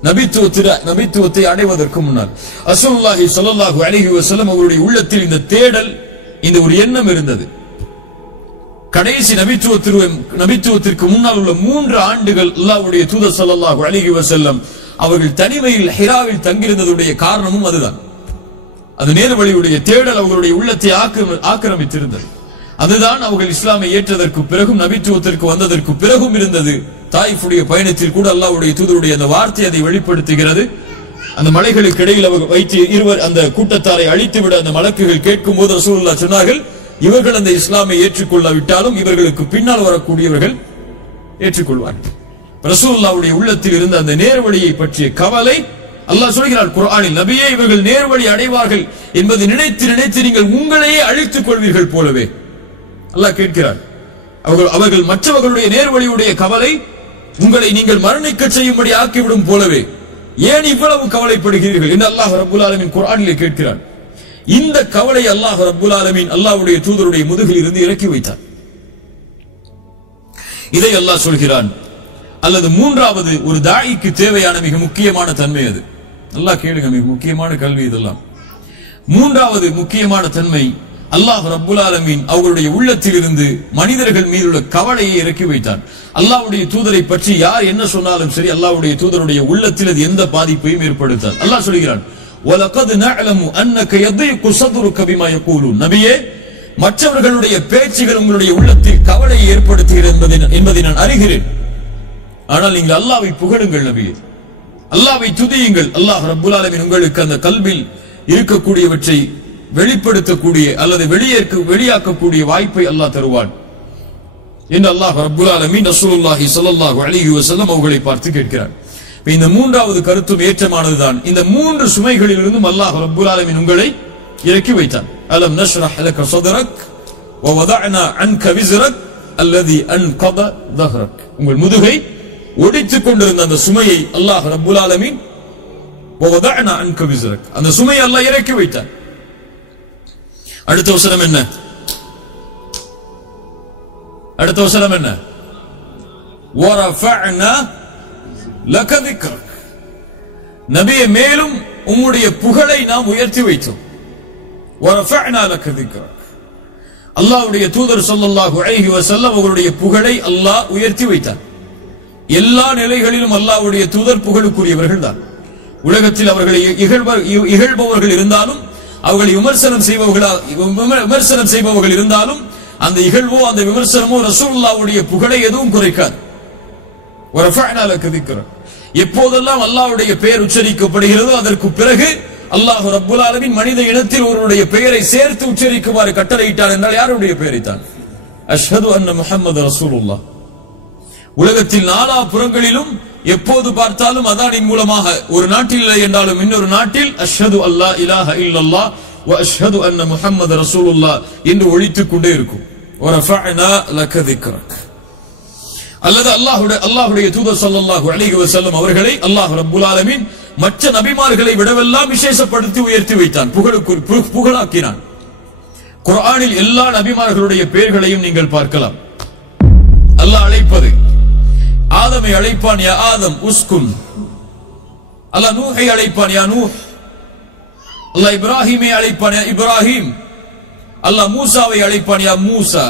நபித்துவத்தை அடைவதற்கு முன்னால். ரசூலுல்லாஹி ஸல்லல்லாஹு அலைஹி வஸல்லம் அவருடைய உள்ளத்தில் இந்த தேடல், இந்த ஒரு எண்ணம் இருந்தது. கடைசி நபித்துவத்திற்கு முன்னால் உள்ள 3 ஆண்டுகள் அல்லாஹ்வுடைய தூதர் ஸல்லல்லாஹு அலைஹி வஸல்லம் அவர்கள் தனிமையில் ஹிராவில் தங்கியிருந்ததுடைய காரணமும் அதுதான். அது நேர்வழியுடைய தேடல் அவர்களுடைய உள்ளத்தை ஆக்கிரமித்திருந்தது. அதுதான் அவர்கள் இஸ்லாமை ஏற்றதற்கு பிறகும் நபித்துவத்திற்கு வந்ததற்கு பிறகும் இருந்தது. தாயிஃபுடைய பயணத்தில் கூட அல்லாஹ்வுடைய தூதருடைய அந்த வார்த்தை அதை வெளிப்படுத்துகிறது. அந்த மலைகளுக்கு இடையில் அவர் வைத்து இருவர் அந்த கூட்டத்தாரை அழித்துவிட அந்த மலக்குகள் கேட்கும் போது ரசூலுல்லாஹ் சொன்னார்கள், இவர்கள் அந்த இஸ்லாமை ஏற்றுக்கொள்ளாவிட்டாலும் இவர்களுக்கு பின்னால் வரக்கூடியவர்கள் ஏற்றுக்கொள்வார்கள். ரசூலுல்லாஹ்வுடைய உள்ளத்தில் இருந்த அந்த நேர்வழியை பற்றிய கவலை அல்லாஹ் சொல்கிறார் குர்ஆனில், நபியே இவர்கள் நேர்வழி அடைவார்கள் என்பதை நினைத்து நினைத்து நீங்கள் உங்களையே அழித்துக் கொள்வீர்கள் போலவே. அல்லாஹ் கேட்கிறார், அவர்கள் மற்றவர்களுடைய நேர்வழியுடைய கவலை உங்களை நீங்கள் மரணிக்க செய்யும்படி ஆக்கிவிடும் போலவே ஏன் இவ்வளவு கவலைப்படுகிறீர்கள் என்று அல்லாஹ் ரப்புல் ஆலமீன் குர்ஆனிலே கேட்கிறார். இந்த கவலை அல்லாஹ் ரப்புல் ஆலமீன் அல்லாஹ்வுடைய தூதருடைய முதுகில் இருந்து இறக்கி வைத்தார். இதை அல்லாஹ் சொல்கிறான். அல்லது மூன்றாவது, ஒரு தாயிக்கு தேவையான மிக முக்கியமான தன்மை அது. அல்லாஹ் கேளுங்க, மிக முக்கியமான கல்வி இதெல்லாம். மூன்றாவது முக்கியமான தன்மை, அல்லாஹ் ரப்புல் ஆலமீன் அவர்களுடைய உள்ளத்தில் இருந்து மனிதர்கள் மீது உள்ள கவலையை இறக்கி வைத்தார். அல்லாஹ்வுடைய தூதரை பற்றி யார் என்ன சொன்னாலும் சரி, அல்லாஹ்வுடைய தூதருடைய உள்ளத்தில் அது எந்த பாதிப்பையும் ஏற்படுத்தாது. அல்லாஹ் சொல்கிறான், வலகத் நஅலமு அன்னக யதீகு ஸத்ருக பிமா யகூலூன், நபியே மற்றவர்களுடைய பேச்சுகள் உங்களுடைய உள்ளத்தில் கவலையை ஏற்படுத்துகிறது என்பதை நான் அறிகிறேன். ஆனால் நீங்கள் அல்லாஹ்வை புகழுங்கள் நபியே, அல்லாஹ்வை துதியுங்கள். அல்லாஹ் ரப்புல் ஆலமீன் உங்களுக்கு அந்த கல்பில் இருக்கக்கூடியவற்றை வெளிப்படுத்தக்கூடிய அல்லது வெளியாக்கக்கூடிய வாய்ப்பை அல்லாஹ் தருவான் என்று அல்லாஹ் ரப்புல் ஆலமீன் ரசூலுல்லாஹி ஸல்லல்லாஹு அலைஹி வஸல்லம் அவர்களை பார்த்து கேட்கிறார். இந்த மூன்றாவது கருத்தும் ஏற்றமானதுதான். இந்த 3 சுமைகளிலிருந்தும் அல்லாஹ் ரப்புல் ஆலமீன் உங்களை இறக்கி வைத்தான். அலம் நஷ்ரஹ் லக ஸத்ரக் வ வதஅனா அன்க விஸ்ரக் அல்லதி அன்கத ظهرك, உங்கள் முதுகை ஒடித்துக் கொண்டிருந்த அந்த சுமையை அல்லாஹ் ரப்புல் ஆலமீன் வ வதஅனா அன்க விஸ்ரக், அந்த சுமையை அல்லாஹ் இறக்கி வைத்தான். அடுத்த வசனம் என்ன? அடுத்த வசனம் என்ன? வரஃபஅனா லக ذிக்ரக், நபியே மேலும் உம்முடைய புகழை நாம் உயர்த்தி வைத்தோம். வரஃபஅனா லக திக்ரக். அல்லாஹ்வுடைய தூதர் ஸல்லல்லாஹு அலைஹி வஸல்லம் அவர்களுடைய புகழை அல்லாஹ் உயர்த்தி வைத்தார். எல்லா நிலைகளிலும் அல்லாஹ்வுடைய தூதர் புகழுக்குரியவர்கள் தான். உலகத்தில் அவர்களை இகழ்பவர்கள் இருந்தாலும், அவர்களை விமர்சனம் செய்பவர்கள் இருந்தாலும், அந்த இகழ்வோ அந்த விமர்சனமோ ரசூலுல்லாஹ்வுடைய புகழை எதுவும் குறைக்காது. வரஃபஅனா லக திக்ரக். எப்போதெல்லாம் அல்லாஹ்வுடைய பெயர் உச்சரிக்கப்படுகிறதோ அதற்கு பிறகு அல்லாஹ் ரப்புல் ஆலமீன் மனித இனத்தில் ஒருவருடைய பெயரை சேர்த்து உச்சரிக்குமாறு கட்டளையிட்டார் என்றால் யாருடைய பெயரை தான்? அஷ்ஹது அன்ன முஹம்மது ரசூலுல்லாஹ். உலகத்தில் நாலா புறங்களிலும் எப்போது பார்த்தாலும் அதானின் மூலமாக, ஒரு நாட்டில் இல்லை என்றாலும் இன்னொரு நாட்டில் அஷ்ஹது அல்லா இலாஹ இல்லல்லாஹ் வ அஷ்ஹது அன்ன முஹம்மது ரசூலுல்லாஹ் என்று ஒலித்துக் கொண்டே இருக்கும். வரஃபஅனா லக திக்ரக். அல்லது அல்லாஹ்வுடைய தூதர் ஸல்லல்லாஹு அலைஹி வஸல்லம் அவர்களை அல்லாஹ் ரப்புல் ஆலமீன் மற்ற நபிமார்களை விடவெல்லாம் விசேஷப்படுத்தி உயர்த்தி வைத்தான், புகழாக்கினான். குர்ஆனில் எல்லா நபிமார்களுடைய பெயர்களையும் நீங்கள் பார்க்கலாம். அல்லாஹ் அழைப்பது, ஆதமை அழைப்பான் யா ஆதம் உஸ்குன். அல்லாஹ் நூஹை அழைப்பான் யா நூஹ். அல்லாஹ் இப்ராஹீமை அழைப்பான் யா இப்ராஹீம். அல்லாஹ் மூசாவை அழைப்பான் யா மூசா.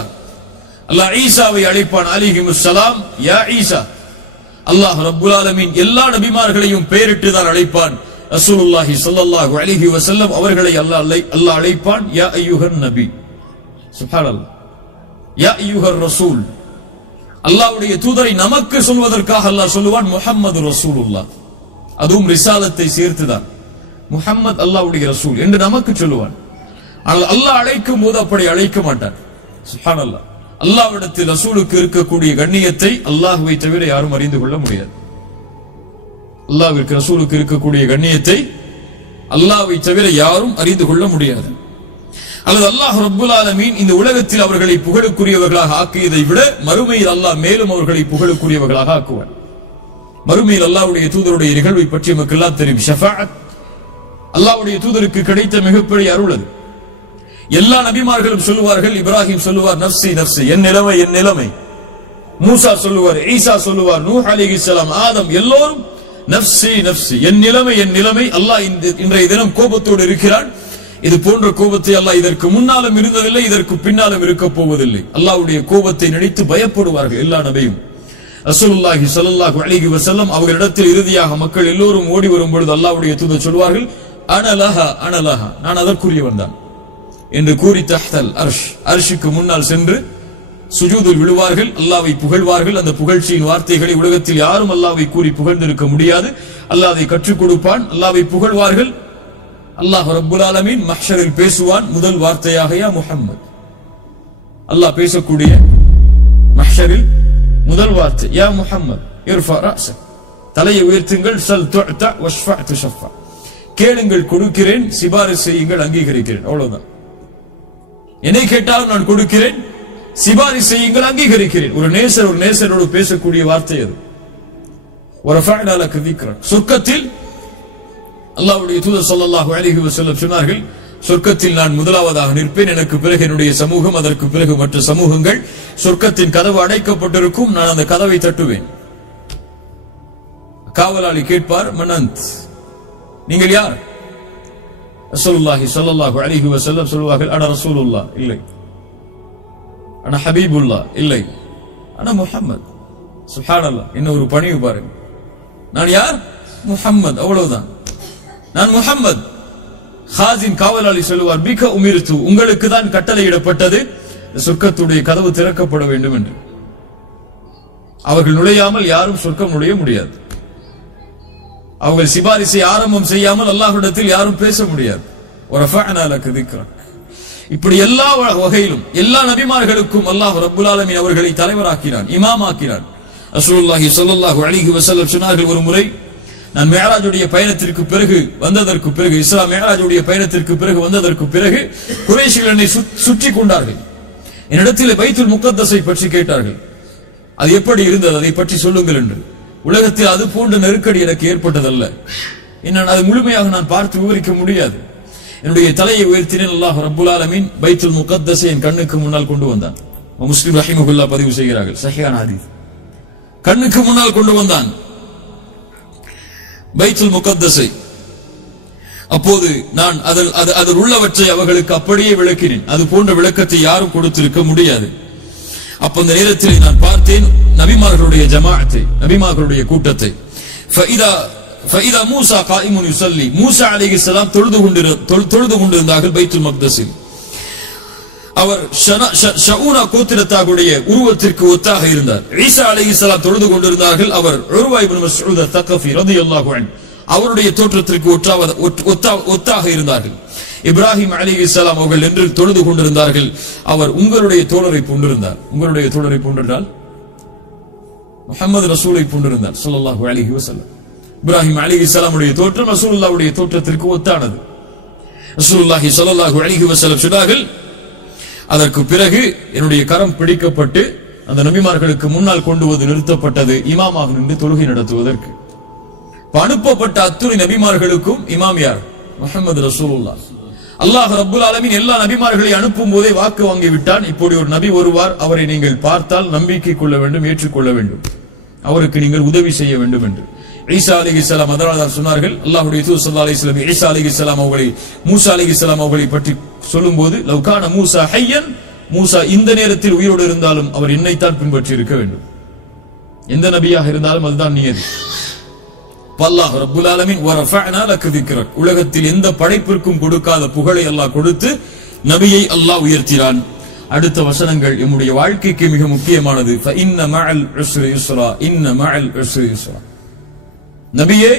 அல்லாஹ் ஈசாவை அழைப்பான் அலைஹிமுஸ்ஸலாம் யா ஈசா. அல்லாஹ் ரப்புல் ஆலமீன் எல்லா நபிமார்களையும் பெயரிட்டு தான் அழைப்பான். ரசூலுல்லாஹி ஸல்லல்லாஹு அலைஹி வஸல்லம் அவர்களை அல்லாஹ் அழைப்பான் யா அய்யுஹன் நபி. சுப்ஹானல்லாஹ். யா அய்யுஹர் ரசூல். அல்லாஹ்வுடைய தூதரை நமக்கு சொல்வதற்காக அல்லாஹ் சொல்லுவான் முஹம்மது ரசூலுல்லாஹ். அதுவும் ரிசாலத்தை சேர்த்துதான். முஹம்மது அல்லாஹ்வுடைய ரசூல் என்று நமக்கு சொல்லுவான். ஆனால் அல்லாஹ் அழைக்கும் போது அப்படி அழைக்க மாட்டான். சுப்ஹானல்லாஹ். அல்லாஹ்விடத்தில் ரசூலுக்கு இருக்கக்கூடிய கண்ணியத்தை அல்லாஹ்வை தவிர யாரும் அறிந்து கொள்ள முடியாது. அல்லாஹ்விற்கு ரசூலுக்கு இருக்கக்கூடிய கண்ணியத்தை அல்லாஹ்வை தவிர யாரும் அறிந்து கொள்ள முடியாது. அல்லது அல்லாஹ் ரப்புல் ஆலமீன் இந்த உலகத்தில் அவர்களை புகழுக்குரியவர்களாக ஆக்கியதை விட மறுமையில் அல்லாஹ் மேலும் அவர்களை புகழுக்குரியவர்களாக ஆக்குவார். மறுமையில் அல்லாஹ்வுடைய தூதருடைய நிகழ்வை பற்றி நமக்கு எல்லாம் தெரியும். ஷஃபாஅத் அல்லாஹ்வுடைய தூதருக்கு கிடைத்த மிகப்பெரிய அருள் அது. எல்லா நபிமார்களும் சொல்லுவார்கள். இப்ராஹிம் சொல்லுவார் நஃப்ஸி நஃப்ஸி, என் நிலைமை என் நிலைமை. மூசா சொல்லுவார், ஈசா சொல்லுவார், நூஹ் அலைஹிஸ்ஸலாம், ஆதம், எல்லோரும் நஃப்ஸி நஃப்ஸி, என் நிலைமை என் நிலைமை. அல்லாஹ் இன்றைய தினம் கோபத்தோடு இருக்கிறான். இது போன்ற கோபத்தை அல்லாஹ் இதற்கு முன்னாலும் இருந்ததில்லை, இதற்கு பின்னாலும் இருக்க போவதில்லை. அல்லாஹ்வுடைய கோபத்தை நினைத்து பயப்படுவார்கள் எல்லா நபியும். ரசூலுல்லாஹி ஸல்லல்லாஹு அலைஹி வஸல்லம் அவர்களிடத்தில் இறுதியாக மக்கள் எல்லோரும் ஓடி வரும் பொழுது அல்லாஹ்வுடைய தூதர் சொல்வார்கள் அனலஹா அனலஹா, நான் அதற்குரியவன் தான் என்று கூறி தஹ்தல் அர்ஷ், அர்ஷுக்கு முன்னால் சென்று சுஜூதில் விழுவார்கள், அல்லாஹ்வை புகழ்வார்கள். அந்த புகழ்ச்சியின் வார்த்தைகளை உலகத்தில் யாரும் அல்லாஹ்வை கூறி புகழ்ந்திருக்க முடியாது. அல்லாஹ் அதை கற்றுக் கொடுப்பான். அல்லாஹ்வை புகழ்வார்கள். அல்லாஹ் ரப்புல் ஆலமீன் மஹ்ஷரில் பேசுவான். முதல் வார்த்தையாக யா முஹம்மத். அல்லாஹ் பேசக்கூடிய மஹ்ஷரில் முதல் வார்த்தை யா முஹம்மத் இர்ஃபா ரஅஸக், தலையை உயர்த்துங்கள். சல் துஅத வஷ்ஃபா துஷஃபா, கேளுங்கள் கொடுக்கிறேன், சிபாரிசு செய்யுங்கள் அங்கீகரிக்கிறேன். அவ்வளவுதான். என்னை கேட்டாலும் நான் கொடுக்கிறேன், சிபாரிசு செய்யுங்கள் அங்கீகரிக்கிறேன். ஒரு நேசரோடு பேசக்கூடிய வார்த்தை அது. வரஃபஅனா லக திக்ரக். சொர்க்கத்தில் அல்லாஹ்வுடைய தூதர் ஸல்லல்லாஹு அலைஹி வஸல்லம் சொன்னார்கள், சொர்க்கத்தில் நான் முதலாவதாக நிற்பேன், எனக்கு பிறகு என்னுடைய சமூகம், அதற்கு பிறகு மற்ற சமூகங்கள். சொர்க்கத்தின் கதவு அடைக்கப்பட்டிருக்கும், நான் அந்த கதவை தட்டுவேன். காவலாளி கேட்பார் மனந்த், நீங்கள் யார்? ரசூலுல்லாஹி ஸல்லல்லாஹு அலைஹி வஸல்லம் சொல்வார்கள் அன ரசூலுல்லாஹ், இல்லை. அன ஹபீபுல்லாஹ், இல்லை. அன முஹம்மத். சுப்ஹானல்லாஹ். இன்னொரு பணிவு பாருங்க. நான் யார்? முஹம்மத், அவ்வளவுதான். நான் முஹம்மத். ஹாசின் காவலாளி சொல்லுவார் பிக உமிர்து, உங்களுக்கு தான் கட்டளையிடப்பட்டது சொர்க்கத்துடைய கதவு திறக்கப்பட வேண்டும் என்று. அவர்கள் நுழையாமல் யாரும் சொர்க்கம் நுழைய முடியாது. அவர்கள் சிபாரிசை ஆரம்பம் செய்யாமல் அல்லாஹ்விடத்தில் யாரும் பேச முடியாது. வரஃபஅனா லக திக்ரக். இப்படி எல்லா வகையிலும் எல்லா நபிமார்களுக்கும் அல்லாஹ் ரப்புல் ஆலமீன் அவர்களை தலைவராக்கினான், இமாமாக்கினான். ரசூலுல்லாஹி ஸல்லல்லாஹு அலைஹி வஸல்லம் சொன்னார்கள், ஒரு முறை நான் மிஅராஜுடைய பயணத்திற்கு பிறகு வந்ததற்கு பிறகு, இஸ்ரா மிஅராஜுடைய பயணத்திற்கு பிறகு வந்ததற்கு பிறகு குறைஷிகள் என்னை சுற்றி கொண்டார்கள். என்னிடத்தில் பைத்துல் முகத்தஸை பற்றி கேட்டார்கள். அது எப்படி இருந்தது, அதை பற்றி சொல்லுங்கள் என்று. உலகத்தில் அது போன்ற நெருக்கடி எனக்கு ஏற்பட்டதல்ல. நான் அது முழுமையாக நான் பார்த்து விவரிக்க முடியாது. என்னுடைய தலையை உயர்த்தினேன். அல்லாஹ் ரப்புல் ஆலமீன் பைத்துல் முகத்தஸை என் கண்ணுக்கு முன்னால் கொண்டு வந்தான். முஸ்லிம் ரஹிமஹுல்லாஹ் பதிவு செய்கிறார்கள், ஸஹீஹான ஹதீஸ். கண்ணுக்கு முன்னால் கொண்டு வந்தான் பைத்துல் முகத்தஸை. அப்போது நான் அதில் உள்ளவற்றை அவர்களுக்கு அப்படியே விளக்கினேன். அது போன்ற விளக்கத்தை யாரும் கொடுத்திருக்க முடியாது. அப்ப அந்த நேரத்தில் நான் பார்த்தேன் நபிமார்களுடைய ஜமாஅத்தை, நபிமார்களுடைய கூட்டத்தை. ஃபஇதா மூஸா காயிமுன் யுஸல்லி, மூஸா அலைஹிஸ்ஸலாம் தொழுது கொண்டிருந்தார்கள் பைத்துல் மக்தஸில். அவர் ஷஊனா கோத்திரத்தாருடைய உருவத்திற்கு ஒத்தாக இருந்தார். ஈசா அலைஹிஸ்ஸலாம் தொழுது கொண்டிருந்தார்கள். அவர் உர்வா இப்னு மஸ்ஊத் அத்-தகஃபி ரலியல்லாஹு அன்ஹு அவருடைய தோற்றத்திற்கு ஒத்தாக இருந்தார்கள். இப்ராஹிம் அலைஹிஸ்ஸலாம் அவர்கள் என்று தொழுது கொண்டிருந்தார்கள். அவர் உங்களுடைய தோழரை போன்றிருந்தார். உங்களுடைய தோழரை போன்றிருந்தால் முஹம்மது ரசூலை போன்றிருந்தார் ஸல்லல்லாஹு அலைஹி வஸல்லம். இப்ராஹிம் அலைஹிஸ்ஸலாமுடைய தோற்றம் ரசூலுல்லாஹ்வுடைய தோற்றத்திற்கு ஒத்தானது. ரசூலுல்லாஹி ஸல்லல்லாஹு அலைஹி வஸல்லம் சொன்னார்கள், அதற்கு பிறகு என்னுடைய கரம் பிடிக்கப்பட்டு அந்த நபிமார்களுக்கு முன்னால் கொண்டு வந்து நிறுத்தப்பட்டது இமாமாக நின்று தொழுகை நடத்துவதற்கு. அனுப்பப்பட்ட அத்துணை நபிமார்களுக்கும் இமாம் யார்? முஹம்மது ரசூலுல்லாஹ். அல்லாஹ் ரப்புல் ஆலமீன் எல்லா நபிமார்களை அனுப்பும் போதே வாக்கு வாங்கி விட்டான், இப்படி ஒரு நபி வருவார், அவரை நீங்கள் பார்த்தால் நம்பிக்கை கொள்ள வேண்டும், ஏற்றுக்கொள்ள வேண்டும், அவருக்கு நீங்கள் உதவி செய்ய வேண்டும் என்று. ஈசா அலைஹிஸ்ஸலாம் அதனால்தான் சொன்னார்கள், அல்லாஹ்வுடைய தூதர் ஸல்லல்லாஹு அலைஹி வஸல்லம் ஈசா அலைஹிஸ்ஸலாம் அவர்களை, மூஸா அலைஹிஸ்ஸலாம் அவர்களை பற்றி சொல்லும்போது, லவ்கான மூஸா ஹய்யன், மூஸா இந்த நேரத்தில் உயிரோடு இருந்தாலும் அவர் என்னைத்தான் பின்பற்றி இருக்க வேண்டும். எந்த நபியாக இருந்தாலும் அதுதான் நியதி. அல்லாஹ் ரப்புல் ஆலமீன் வரஃபஅனா லக திக்ரக், உலகத்தில் எந்த படைப்பிற்கும் கொடுக்காத புகழை அல்லாஹ் கொடுத்து நபியை அல்லாஹ் உயர்த்தினான். அடுத்த வசனங்கள் நம்முடைய வாழ்க்கைக்கு மிக முக்கியமானது. ஃபஇன்ன மஅல் உஸ்ரி யுஸ்ரா, இன்ன மஅல் உஸ்ரி யுஸ்ரா. நபியே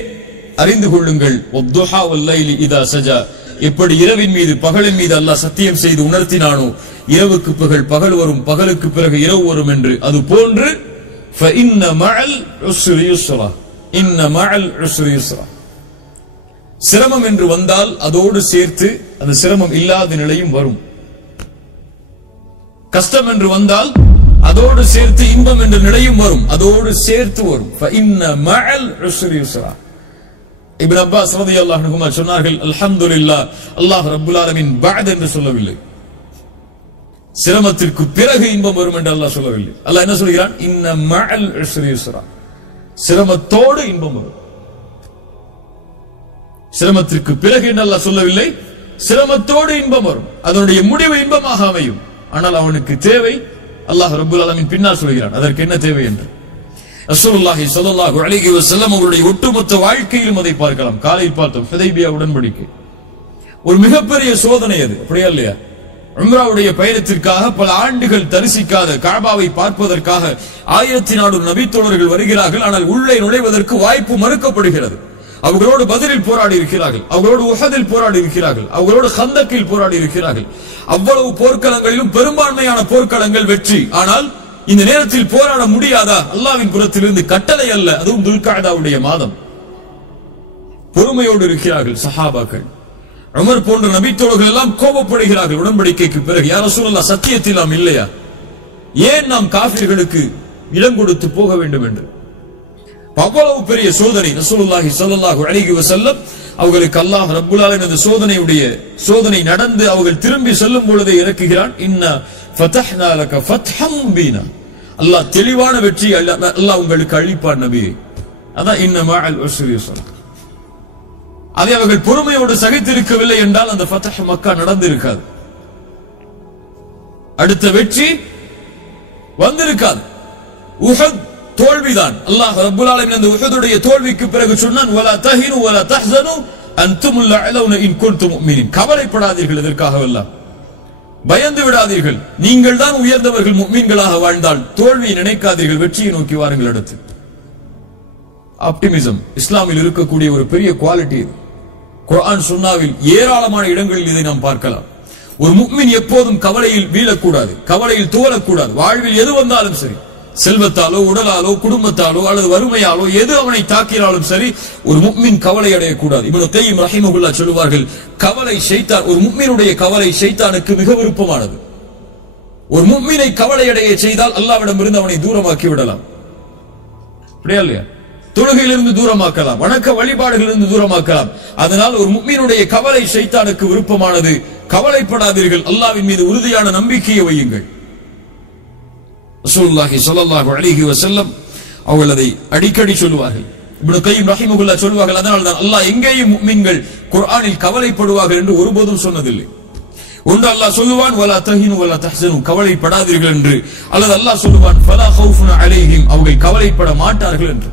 அறிந்து கொள்ளுங்கள், வத்துஹா வல்லைலி இதா சஜா, எப்படி இரவின் மீது பகலின் மீது அல்லாஹ் சத்தியம் செய்து உணர்த்தினானோ, இரவுக்கு பகல் வரும், பகலுக்கு பிறகு இரவு வரும் என்று, அது போன்று ஃபஇன்ன மஅல் உஸ்ரி யுஸ்ரா, இன்ன மஅல் உஸ்ரி யுஸ்ரா. சிரமம் என்று வந்தால் அதோடு சேர்த்து அந்த சிரமம் இல்லாத நிலையும் வரும். கஷ்டம் என்று வந்தால் அதோடு சேர்த்து இன்பம் என்ற நிலையும் வரும், அதோடு சேர்த்து வரும். ஃபஇன்ன மஅல் உஸ்ரி யுஸ்ரா. இப்னு அப்பாஸ் ரலியல்லாஹு அன்ஹுமா சொன்னார்கள், அல்ஹம்துலில்லாஹ், அல்லாஹ் ரப்புல் ஆலமீன் பஅத் என்று சொல்லவில்லை, சிரமத்திற்கு பிறகு இன்பம் வரும் என்று அல்லாஹ் சொல்லவில்லை. அல்லாஹ் என்ன சொல்கிறான்? இன்ன மஅல் உஸ்ரி யுஸ்ரா, சிரமத்தோடு இன்பம் வரும். சிரமத்திற்கு பிறகு என்று அல்லாஹ் சொல்லவில்லை, சிரமத்தோடு இன்பம் வரும், அதனுடைய முடிவு இன்பமாக அமையும். ஆனால் அவனுக்கு தேவை, அல்லாஹ் ரப்புல் ஆலமீன் பின்னால் சொல்கிறான் அதற்கு என்ன தேவை என்று. ரசூலுல்லாஹி ஸல்லல்லாஹு அலைஹி வஸல்லம் அவருடைய ஒட்டுமொத்த வாழ்க்கையிலும் அதை பார்க்கலாம். காலையில் பார்த்தோம் ஹுதைபியா உடன்படிக்கை, ஒரு மிகப்பெரிய சோதனை அது, அப்படியா இல்லையா? உம்ராவுடைய பயணத்திற்காக பல ஆண்டுகள் தரிசிக்காத கஅபாவை பார்ப்பதற்காக 1400 நபித்தோழர்கள் வருகிறார்கள். ஆனால் உள்ளே நுழைவதற்கு வாய்ப்பு மறுக்கப்படுகிறது. அவர்களோடு பத்ரில் போராடி இருக்கிறார்கள், அவர்களோடு உஹதில் போராடி இருக்கிறார்கள், அவர்களோடு கந்தக்கில் போராடி இருக்கிறார்கள். அவ்வளவு போர்க்களங்களிலும் பெரும்பான்மையான போர்க்களங்கள் வெற்றி. ஆனால் இந்த நேரத்தில் போராட முடியாதா? அல்லாஹ்வின் புறத்திலிருந்து கட்டளை அல்ல, அதுவும் துல்காதாவுடைய மாதம். பொறுமையோடு இருக்கிறார்கள் சஹாபாக்கள். உமர் போன்ற நபித்தோழர்கள் எல்லாம் கோபப்படுகிறார்கள் உடன்படிக்கைக்கு பிறகு. யா ரசூலல்லாஹ், சத்தியத்தில் நாம் இல்லையா? ஏன் நாம் காஃபிர்களுக்கு இடம் கொடுத்து போக வேண்டும் என்று. அவ்வளவு பெரிய சோதனை. ரசூலுல்லாஹி ஸல்லல்லாஹு அலைஹி வஸல்லம் அவர்களுக்கு அல்லாஹ் ரப்புல் ஆலமீன் அந்த சோதனை நடந்து அவர்கள் திரும்பி செல்லும் பொழுதே இறக்குகிறான், இன்னா ஃபதஹ்னா லக ஃபத்ஹம் முபீனா, அல்லாஹ் தெளிவான வெற்றி அல்லாஹ் உங்களுக்கு அளிப்பான் நபியே. அதான் இன்ன மஅல் உஸ்ரி யுஸ்ரா. அதை அவர்கள் பொறுமையோடு சகித்திருக்கவில்லை என்றால் அந்த ஃபத்ஹ் மக்கா நடந்திருக்காது, அடுத்த வெற்றி வந்திருக்காது. உஹத் தோல்விதான். அல்லாஹ் ரப்புல் ஆலமீன் அந்த உஹதுடைய தோல்விக்கு பிறகு சொன்னான், வலா தஹினு வலா தஹ்ஸனு அன்துமுல் அலௌன இன் குன்தும் முஃமினீன். கவலைப்படாதீர்கள், எதற்காகவெல்லாம் பயந்து விடாதீர்கள், நீங்கள் தான் உயர்ந்தவர்கள், முஃமின்களாக வாழ்ந்தால் தோல்வியை நினைக்காதீர்கள், வெற்றியை நோக்கி வாருங்கள். அடுத்து ஆப்டிமிசம் இஸ்லாமில் இருக்கக்கூடிய ஒரு பெரிய குவாலிட்டி இது. குர்ஆன் சுன்னாவில் ஏராளமான இடங்களில் இதை நாம் பார்க்கலாம். ஒரு முஃமின் எப்போதும் கவலையில் வீழக்கூடாது, கவலையில் துவளக்கூடாது. வாழ்வில் எது வந்தாலும் சரி, செல்வத்தாலோ உடலாலோ குடும்பத்தாலோ அல்லது வறுமையாலோ எது அவனை தாக்கினாலும் சரி, ஒரு முஃமின் கவலை அடையக்கூடாது. இப்னு கய்யிம் ரஹிமஹுல்லாஹ் சொல்வார்கள், கவலை ஷைத்தான், ஒரு முஃமினுடைய கவலை ஷைத்தானுக்கு மிக விருப்பமானது. ஒரு முஃமினை கவலை அடைய செய்தால் அல்லாஹ்விடமிருந்து அவனை தூரமாக்கி விடலாம், அப்படியா இல்லையா? தொழுகையிலிருந்து தூரமாக்கலாம், வணக்க வழிபாடுகளிலிருந்து தூரமாக்கலாம். அதனால் ஒரு முஃமினுடைய கவலை ஷைத்தானுக்கு விருப்பமானது. கவலைப்படாதீர்கள், அல்லாஹ்வின் மீது உறுதியான நம்பிக்கையை வையுங்கள். ரசூலுல்லாஹி ஸல்லல்லாஹு அலைஹி வஸல்லம் அவர்கள் அதை அடிக்கடி சொல்வார்கள். இப்னு கய்யிம் ரஹிமஹுல்லாஹ் சொல்வார்கள், அதனால் தான் அல்லாஹ் எங்கேயும் முஃமின்கள் குர்ஆனில் கவலைப்படுவார்கள் என்று ஒருபோதும் சொன்னதில்லை. ஒன்று அல்லாஹ் சொல்லுவான் வலா தஹினு வலா தஹ்சனு, கவலைப்படாதீர்கள் என்று, அல்லது அல்லாஹ் சொல்லுவான் ஃபலா ஹவுஃபுன் அலைஹிம், அவர்கள் கவலைப்பட மாட்டார்கள் என்று.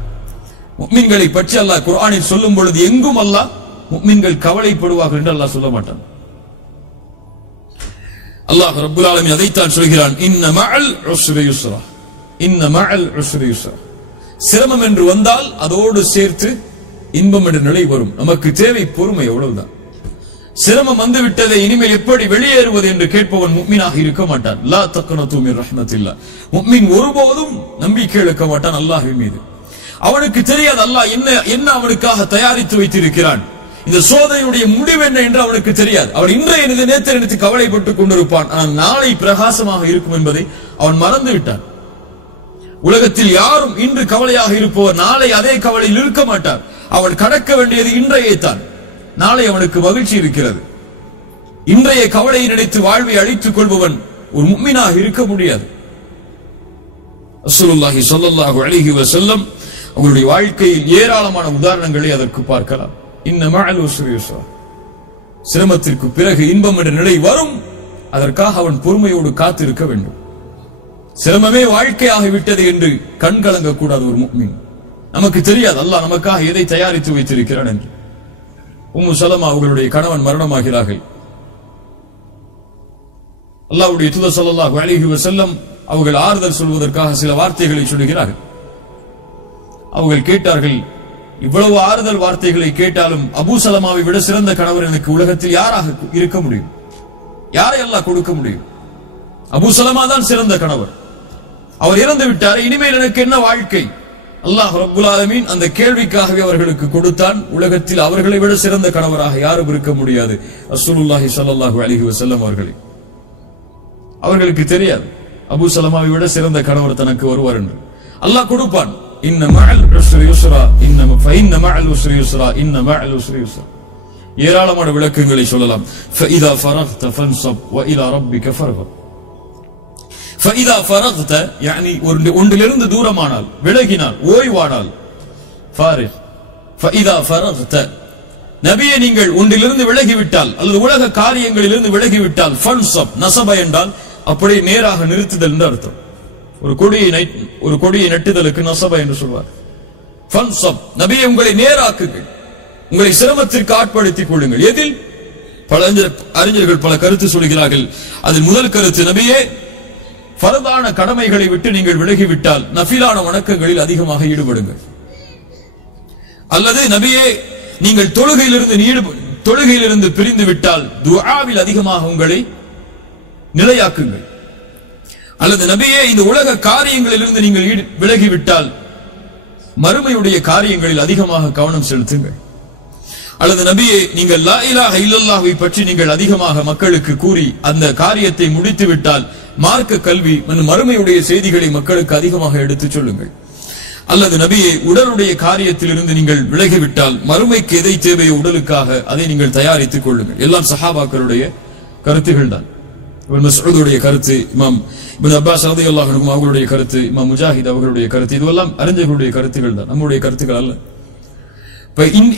முஃமின்களை பற்றி அல்லாஹ் குர்ஆனில் சொல்லும் பொழுது எங்கும் அல்லாஹ் முஃமின்கள் கவலைப்படுவார்கள் என்று அல்லாஹ் சொல்ல மாட்டான். அல்லாஹ் ரப்புல் ஆலமீன் அதைத்தான் சொல்கிறான், இன்ன மஅல் உஸ்ரி யுஸ்ரா, இன்ன மஅல் உஸ்ரி யுஸ்ரா. சிரமம் என்று வந்தால் அதோடு சேர்த்து இன்பம் என்ற நிலை வரும். நமக்கு தேவை பொறுமை, அவ்வளவுதான். சிரமம் வந்து விட்டதை இனிமேல் எப்படி வெளியேறுவது என்று கேட்பவன் முஃமினாக இருக்க மாட்டான். லா தக்னது மின் ரஹ்மத்தில்லாஹ், முஃமின் ஒருபோதும் நம்பிக்கை இழக்க மாட்டான் அல்லாஹ்வின் மீது. அவனுக்கு தெரியாது அல்லாஹ் என்ன அவனுக்காக தயாரித்து வைத்திருக்கிறான், இந்த சோதனையுடைய முடிவு என்ன என்று அவனுக்கு தெரியாது. அவன் இன்றைய நேற்று நினைத்து கவலைப்பட்டுக் கொண்டிருப்பான், ஆனால் நாளை பிரகாசமாக இருக்கும் என்பதை அவன் மறந்து விட்டான். உலகத்தில் யாரும் இன்று கவலையாக இருப்பவர் நாளை அதே கவலையில் இருக்க மாட்டார். அவன் கடக்க வேண்டியது இன்றையே தான். நாளை அவனுக்கு மகிழ்ச்சி இருக்கிறது. இன்றைய கவலையை நினைத்து வாழ்வை அழித்துக் கொள்பவன் ஒரு முஃமினாக இருக்க முடியாது. ரசூலுல்லாஹி ஸல்லல்லாஹு அலைஹி வஸல்லம் அவருடைய வாழ்க்கையில் ஏராளமான உதாரணங்களை அதற்கு பார்க்கலாம். இன்ன மஅல் உஸ்ரி யுஸ்ரா, சிரமத்திற்கு பிறகு இன்பம் என்ற நிலை வரும். அதற்காக அவன் பொறுமையோடு காத்திருக்க வேண்டும். சிரமமே வாழ்க்கையாகி விட்டது என்று கண் கலங்க கூடாது ஒரு முஃமின். நமக்கு தெரியாது அல்லாஹ் நமக்காக எதை தயாரித்து வைத்திருக்கிறான் என்று. உம்மு சலமா அவர்களுடைய கணவன் மரணமாகிறார்கள். அல்லாஹ்வுடைய தூதர் ஸல்லல்லாஹு அலைஹி வஸல்லம் அவர்கள் ஆறுதல் சொல்வதற்காக சில வார்த்தைகளை சொல்கிறார்கள். அவர்கள் கேட்டார்கள், இவ்வளவு ஆறுதல் வார்த்தைகளை கேட்டாலும் அபூ சலமாவை விட சிறந்த கணவர் எனக்கு உலகத்தில் யாராக இருக்க முடியும்? யாரை அல்லாஹ் கொடுக்க முடியும்? அபூ சலமா தான் சிறந்த கணவர். அவர் இறந்து விட்டார், இனிமேல் எனக்கு என்ன வாழ்க்கை? அல்லாஹ் ரப்புல் ஆலமீன் அந்த கேள்விக்காகவே அவர்களுக்கு கொடுத்தான். உலகத்தில் அவர்களை விட சிறந்த கணவராக யாரும் இருக்க முடியாது ரசூலுல்லாஹி ஸல்லல்லாஹு அலைஹி வஸல்லம் அவர்களே. அவர்களுக்கு தெரியாது அபூ சலமாவை விட சிறந்த கணவர் தனக்கு வருவார் என்று. அல்லாஹ் கொடுப்பான். இன்ன மஅல் உஸ்ரி யுஸ்ரா, இன்ன மஅல் உஸ்ரி யுஸ்ரா, இன்ன மஅல் உஸ்ரி யுஸ்ரா. ஏராளமான விளக்கங்களை சொல்லலாம். ஃபஇதா ஃபரக்த ஃபன்ஸப் வ இலா ரப்பிக ஃபர்கப். ஃபஇதா ஃபரக்த يعني ஒன்றிலிருந்து தூரமானால், விலகினால், ஓய்வானால், ஃபாரிக். ஃபஇதா ஃபரக்த, நபியே நீங்கள் ஒன்றிலிருந்து விலகிவிட்டால் அல்லது உலக காரியங்களிலிருந்து விலகிவிட்டால், ஃபன்ஸப், நஸப என்றால் அப்படியே நேராக நிறுத்துதல் என்று அர்த்தம். ஒரு கொடியை நட்டுதலுக்கு நஸப என்று சொல்வார். ஃபன்ஸப், நபியே உங்களை நேராக்குங்கள், உங்களை சிரமத்திற்கு ஆட்படுத்திக் கொள்ளுங்கள். எதில்? பல அறிஞர்கள் பல கருத்து சொல்கிறார்கள். அதில் முதல் கருத்து, நபியே ஃபர்தான கடமைகளை விட்டு நீங்கள் விலகிவிட்டால் நஃபிலான வணக்கங்களில் அதிகமாக ஈடுபடுங்கள். அல்லது நபியே நீங்கள் தொழுகையிலிருந்து பிரிந்து விட்டால் துஆவில் அதிகமாக உங்களை நிலையாக்குங்கள். அல்லது நபியே இந்த உலக காரியங்களிலிருந்து நீங்கள் விலகிவிட்டால் மறுமையுடைய காரியங்களில் அதிகமாக கவனம் செலுத்துங்கள். அல்லது நபியே நீங்கள் லா இலாஹ இல்லல்லாஹ்வை பற்றி நீங்கள் அதிகமாக மக்களுக்கு கூறி அந்த காரியத்தை முடித்து விட்டால் மார்க்க கல்வி மற்றும் மறுமையுடைய செய்திகளை மக்களுக்கு அதிகமாக எடுத்துச் சொல்லுங்கள். அல்லது நபியே உடலுடைய காரியத்தில் இருந்து நீங்கள் விலகிவிட்டால் மறுமைக்கு எதை தேவையோ உடலுக்காக அதை நீங்கள் தயாரித்துக் கொள்ளுங்கள். எல்லாம் சஹாபாக்களுடைய கருத்துகள் தான். இப்னு மஸ்ஊதுடைய கருத்து, இமாம் இப்னு அப்பாஸ் ரலியல்லாஹு அன்ஹு அவர்களுடைய கருத்து, இமாம் முஜாஹித் அவர்களுடைய கருத்து, இதுவெல்லாம் அறிஞர்களுடைய கருத்துகள் தான், நம்முடைய கருத்துக்கள் அல்ல.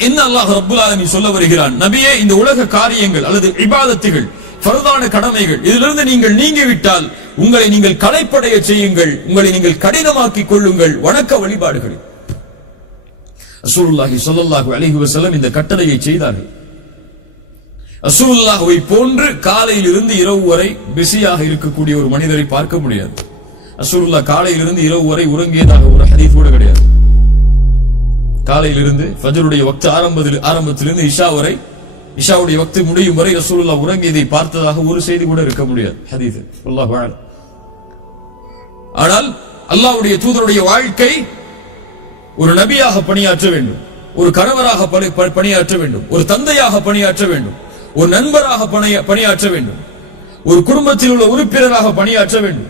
என்ன அல்லாஹ் ரப்புல் ஆலமீன் சொல்ல வருகிறான், நபியே இந்த உலக காரியங்கள் அல்லது இபாதத்துகள், ஃபர்தான கடமைகள், இதிலிருந்து நீங்கள் நீங்கிவிட்டால் உங்களை நீங்கள் களைப்படைய செய்யுங்கள், உங்களை நீங்கள் கடினமாக்கிக் கொள்ளுங்கள் வணக்க வழிபாடுகளில். ரசூலுல்லாஹி ஸல்லல்லாஹு அலைஹி வஸல்லம் இந்த கட்டளையை செய்தார்கள். ரசூலுல்லாஹ்வை போன்று காலையில் இருந்து இரவு வரை பிஸியாக இருக்கக்கூடிய ஒரு மனிதரை பார்க்க முடியாது. ரசூலுல்லாஹ் காலையில் இருந்து இரவு வரை உறங்கியதாக ஒரு ஹதீஸ் கூட கிடையாது. காலையிலிருந்து ஃபஜ்ருடைய வக்த் ஆரம்பத்திலிருந்து இஷா வரை, இஷாவுடைய வக்த் முடியும் வரை ரசூலுல்லாஹ் உறங்கியதை பார்த்ததாக ஒரு செய்தி கூட இருக்க முடியாது ஹதீஸ். அல்லாஹ் வஅல. ஆனால் அல்லாஹ்வுடைய தூதருடைய வாழ்க்கை ஒரு நபியாக பணியாற்ற வேண்டும், ஒரு கணவராக பணியாற்ற வேண்டும், ஒரு தந்தையாக பணியாற்ற வேண்டும், ஒரு நண்பராக பணியாற்ற வேண்டும், ஒரு குடும்பத்தில் உள்ள உறுப்பினராக பணியாற்ற வேண்டும்.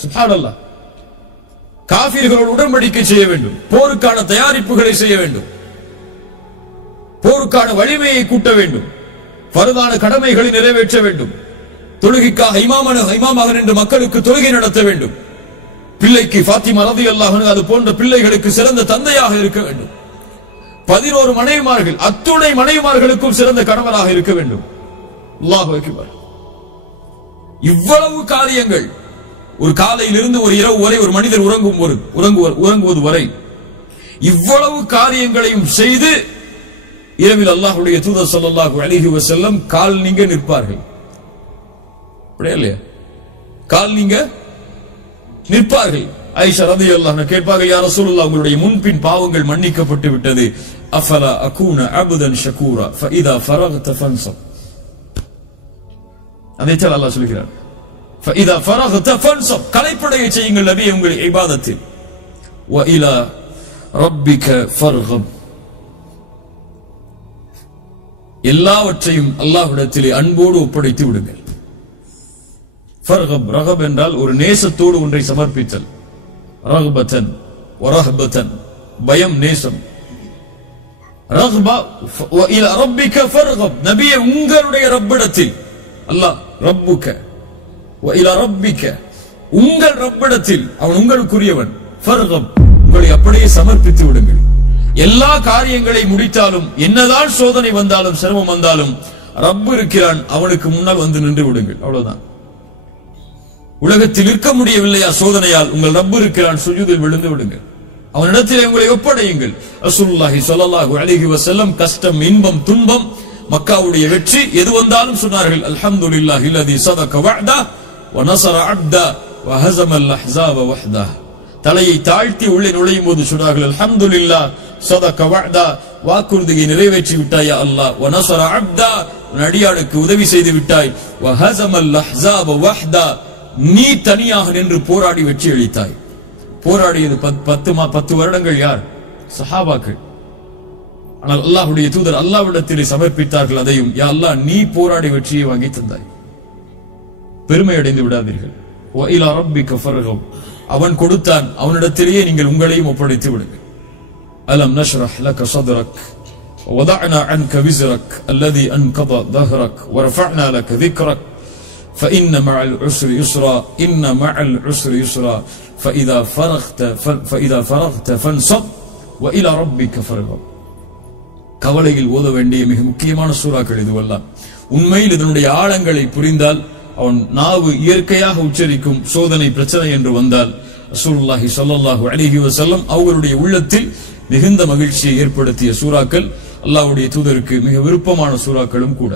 சுப்ஹானல்லாஹ். காஃபிர்களோடு உடன்படிக்கை செய்ய வேண்டும், போருக்கான தயாரிப்புகளை செய்ய வேண்டும், போருக்கான வலிமையை கூட்ட வேண்டும், ஃபர்தான கடமைகளை நிறைவேற்ற வேண்டும், தொழுகைக்காக இமாமாக நின்று மக்களுக்கு தொழுகை நடத்த வேண்டும், பிள்ளைக்கு ஃபாத்திமா ரலியல்லாஹு அன்ஹா அது போன்ற பிள்ளைகளுக்கு சிறந்த தந்தையாக இருக்க வேண்டும், 11 மனைவிமார்கள், அத்துணை மனைவிமார்களுக்கும் சிறந்த கணவராக இருக்க வேண்டும். அல்லாஹு அக்பர். இவ்வளவு காரியங்கள், ஒரு காலையிலிருந்து ஒரு இரவு வரை ஒரு மனிதர் உறங்குவது வரை இவ்வளவு காரியங்களையும் செய்து இரவில் அல்லாஹ்வுடைய தூதர் ஸல்லல்லாஹு அலைஹி வஸல்லம் கால் நீங்க நிற்பார்கள். அப்படியே இல்லையா? கால் நீங்க நிற்பார்கள். ஆயிஷா ரலியல்லாஹு அன்ஹா கேட்பார்கள், யா ரசூலுல்லாஹ், உங்களுடைய முன்பின் பாவங்கள் மன்னிக்கப்பட்டு விட்டது. அஃபலா அகூன அப்தன் ஷகூரா ஃபஇதா ஃபரக்த ஃபன்ஸப். அதைத்தான் அல்லாஹ் சொல்கிறார். ஃபஇதா ஃபரக்த ஃபன்ஸப், கலைப்படைய செய்யுங்கள் நபியே உங்கள் இபாதத்தில். வ இலா ரப்பிக ஃபர்கப், எல்லாவற்றையும் அல்லாஹ்விடத்திலே அன்போடு ஒப்படைத்து விடுங்கள். ஃபர்கப், ரகப் என்றால் ஒரு நேசத்தோடு ஒன்றை சமர்ப்பித்தல். ரஹ்பத்தன் வரஹ்பத்தன், பயம், நேசம். ரஹ்பா வ இலா ரப்பிக ஃபர்கப், நபியே உங்களுடைய ரப்பிடத்தில். அல்லாஹ் ரப்புக வ இலா ரப்பிக, உங்கள் ரப்பிடத்தில், அவன் உங்களுக்குரியவன். ஃபர்கப், உங்களை அப்படியே சமர்ப்பித்து விடுங்கள். எல்லா காரியங்களை முடித்தாலும், என்னதான் சோதனை வந்தாலும், சிரமம் வந்தாலும், ரப்பு இருக்கிறான், அவனுக்கு முன்னால் வந்து நின்று விடுங்கள். அவ்வளவுதான். உலகத்தில் இருக்க முடியவில்லையா சோதனையால், உங்கள் ரப்பு இருக்கிறான், சுஜூதில் விழுந்து விடுங்கள், அவனிடத்தில் உங்களை ஒப்படையுங்கள். ரசூலுல்லாஹி ஸல்லல்லாஹு அலைஹி வஸல்லம் கஷ்டம், இன்பம், துன்பம், மக்காவுடைய வெற்றி எது வந்தாலும் சொன்னார்கள், அல்ஹம்துலில்லாஹி அல்லதி ஸதக வஅதா வ நஸர அப்தா வ ஹஸமல் அஹ்ஸாப வஹ்தா. தலையை தாழ்த்தி உள்ளே நுழையும் போது சொன்னார்கள், அல்ஹம்துலில்லாஹ் ஸதக வஅதா, வாக்குறுதியை நிறைவேற்றி விட்டாய் அல்லாஹ். வ நஸர அப்தா, அடியானுக்கு உதவி செய்து விட்டாய். வ ஹஸமல் அஹ்ஸாப வஹ்தா, நீ தனியாக நின்று போராடி வெற்றி அளித்தாய். போராடியது 10 வருடங்கள் யார்? சஹாபாக்கள். ஆனால் அல்லாஹ்வுடைய தூதர் அல்லாஹ்விடத்திலே சமர்ப்பித்தார்கள் அதையும். யா அல்லாஹ், நீ போராடி வெற்றியை வாங்கி தந்தாய். பெருமை அடைந்து விடாதீர்கள். வ இலா ரப்பிக ஃபர்கப், அவன் கொடுத்தான், அவனிடத்திலேயே நீங்கள் உங்களையும் ஒப்படைத்து விடுங்கள். அலம் நஷ்ரஹ் லக ஸத்ரக் வதஅனா அன்க விஸ்ரக் அல்லதி அன்கத ظهرك ورفعنا لك ذكرك فإن مع العسر يسرا إن مع العسر يسرا فإذا فرغت فانصب وإلى ربك فارغب. கவலையில் ஓத வேண்டிய மிக முக்கியமான சூறாக்கள் இதுவெல்லாம். உண்மையில் இதனுடைய ஆழங்களை புரிந்தால், அவன் நாவு இயற்கையாக உச்சரிக்கும் சோதனை பிரச்சனை என்று வந்தால், ரசூலுல்லாஹி ஸல்லல்லாஹு அலைஹி வஸல்லம் அவர்களுடைய உள்ளத்தில் மிகுந்த மகிழ்ச்சியை ஏற்படுத்திய சூறாக்கள், அல்லாஹ்வுடைய தூதருக்கு மிக விருப்பமான சூறாக்களும் கூட.